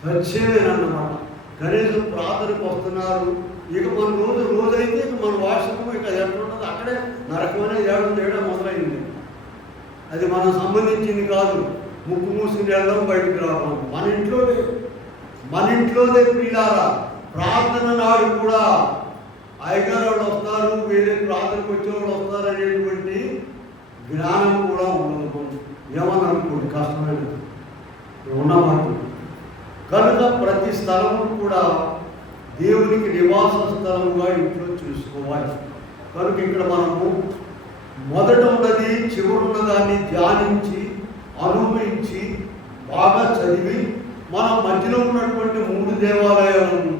సత్యమేనన్నమాట. కనీసం ప్రార్థనకు వస్తున్నారు. ఇక మన రోజైతే ఇక మన వాష్రూమ్ ఇక ఎట్లుంటుంది అక్కడే నరకమనే చేయడం మొదలైంది. అది మనకు సంబంధించింది కాదు. ముక్కు మూసుకుని వెళ్ళడం, బయటికి రావడం మన ఇంట్లోనే పిల్లారా. ప్రార్థన నాడు కూడా అయ్యగారు వాళ్ళు వస్తారు, వేరే ప్రార్థనకు వచ్చేవాళ్ళు వస్తారు అనేటువంటి జ్ఞానం కూడా ఉండదు. ఏమని అనుకోండి, కష్టమైనది ఉన్నమాట. కనుక ప్రతి స్థలము కూడా దేవునికి నివాస స్థలముగా ఇంట్లో చూసుకోవాలి. కనుక ఇక్కడ మనము మొదట ఉన్నది చివరున్న దాన్ని ధ్యానించి అనుభవించి బాగా చదివి మన మధ్యలో ఉన్నటువంటి 3 దేవాలయాలను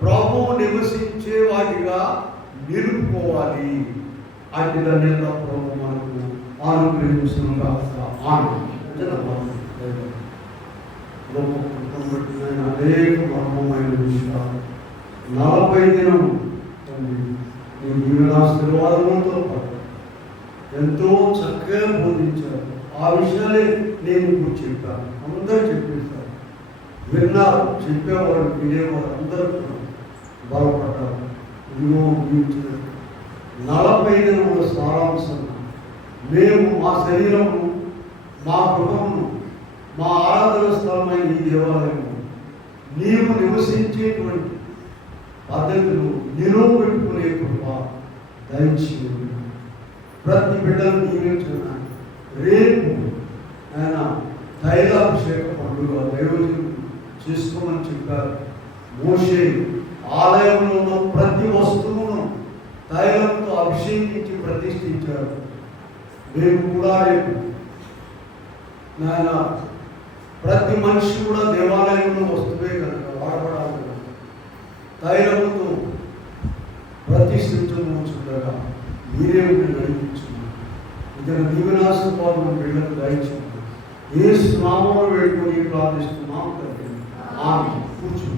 ప్రభువు నివసించే వాటిగా నిలుపుకోవాలి. అట్టిగా నేను ప్రభు మనకు అనుగ్రహించుగా అనేక మర్మమైన విషయాలు 40 దినం ఈ దీవెనాశీర్వాదములతో పాటు ఎంతో చక్కగా బోధించారు. ఆ విషయాలే నేను ఇప్పుడు చెప్పాను. అందరూ చెప్పేస్తారు, విన్నారు, చెప్పేవారు, వినేవారు అందరూ బలపడ్డారు. ఇదిగో 40 దినముల సారాంశం. మేము మా శరీరము, మా గృహమును, మా ఆరాధన స్థలమైన ఈ దేవాలయము నీవు నివసించేటువంటి పద్ధతులు నిలవబెట్టుకునే కృప దయచేయండి. ప్రతి బిడ్డను దీవించున్నాను. రేపు ఆయన తైలాభిషేక పండుగ దైవజనులు చేసుకోమని చెప్పారు. మోషే ఆలయంలో ఉన్న ప్రతి వస్తువును తైలంతో అభిషేకించి ప్రతిష్ఠించారు. మేము కూడా రేపు నాయన ప్రతి మనిషి కూడా దేవాలయంలో వస్తువే కనుక వాడబడాలి. తైలముతో ప్రతిష్ఠించబోచుండగా మీరే నడిపించున్నారు. ఇతను దీవెనాశీర్వాదం బిడ్డలకు దయచున్నారు. ఏ స్నామంలో వేడుకొని ప్రార్థిస్తున్నాం. కూర్చున్నాం.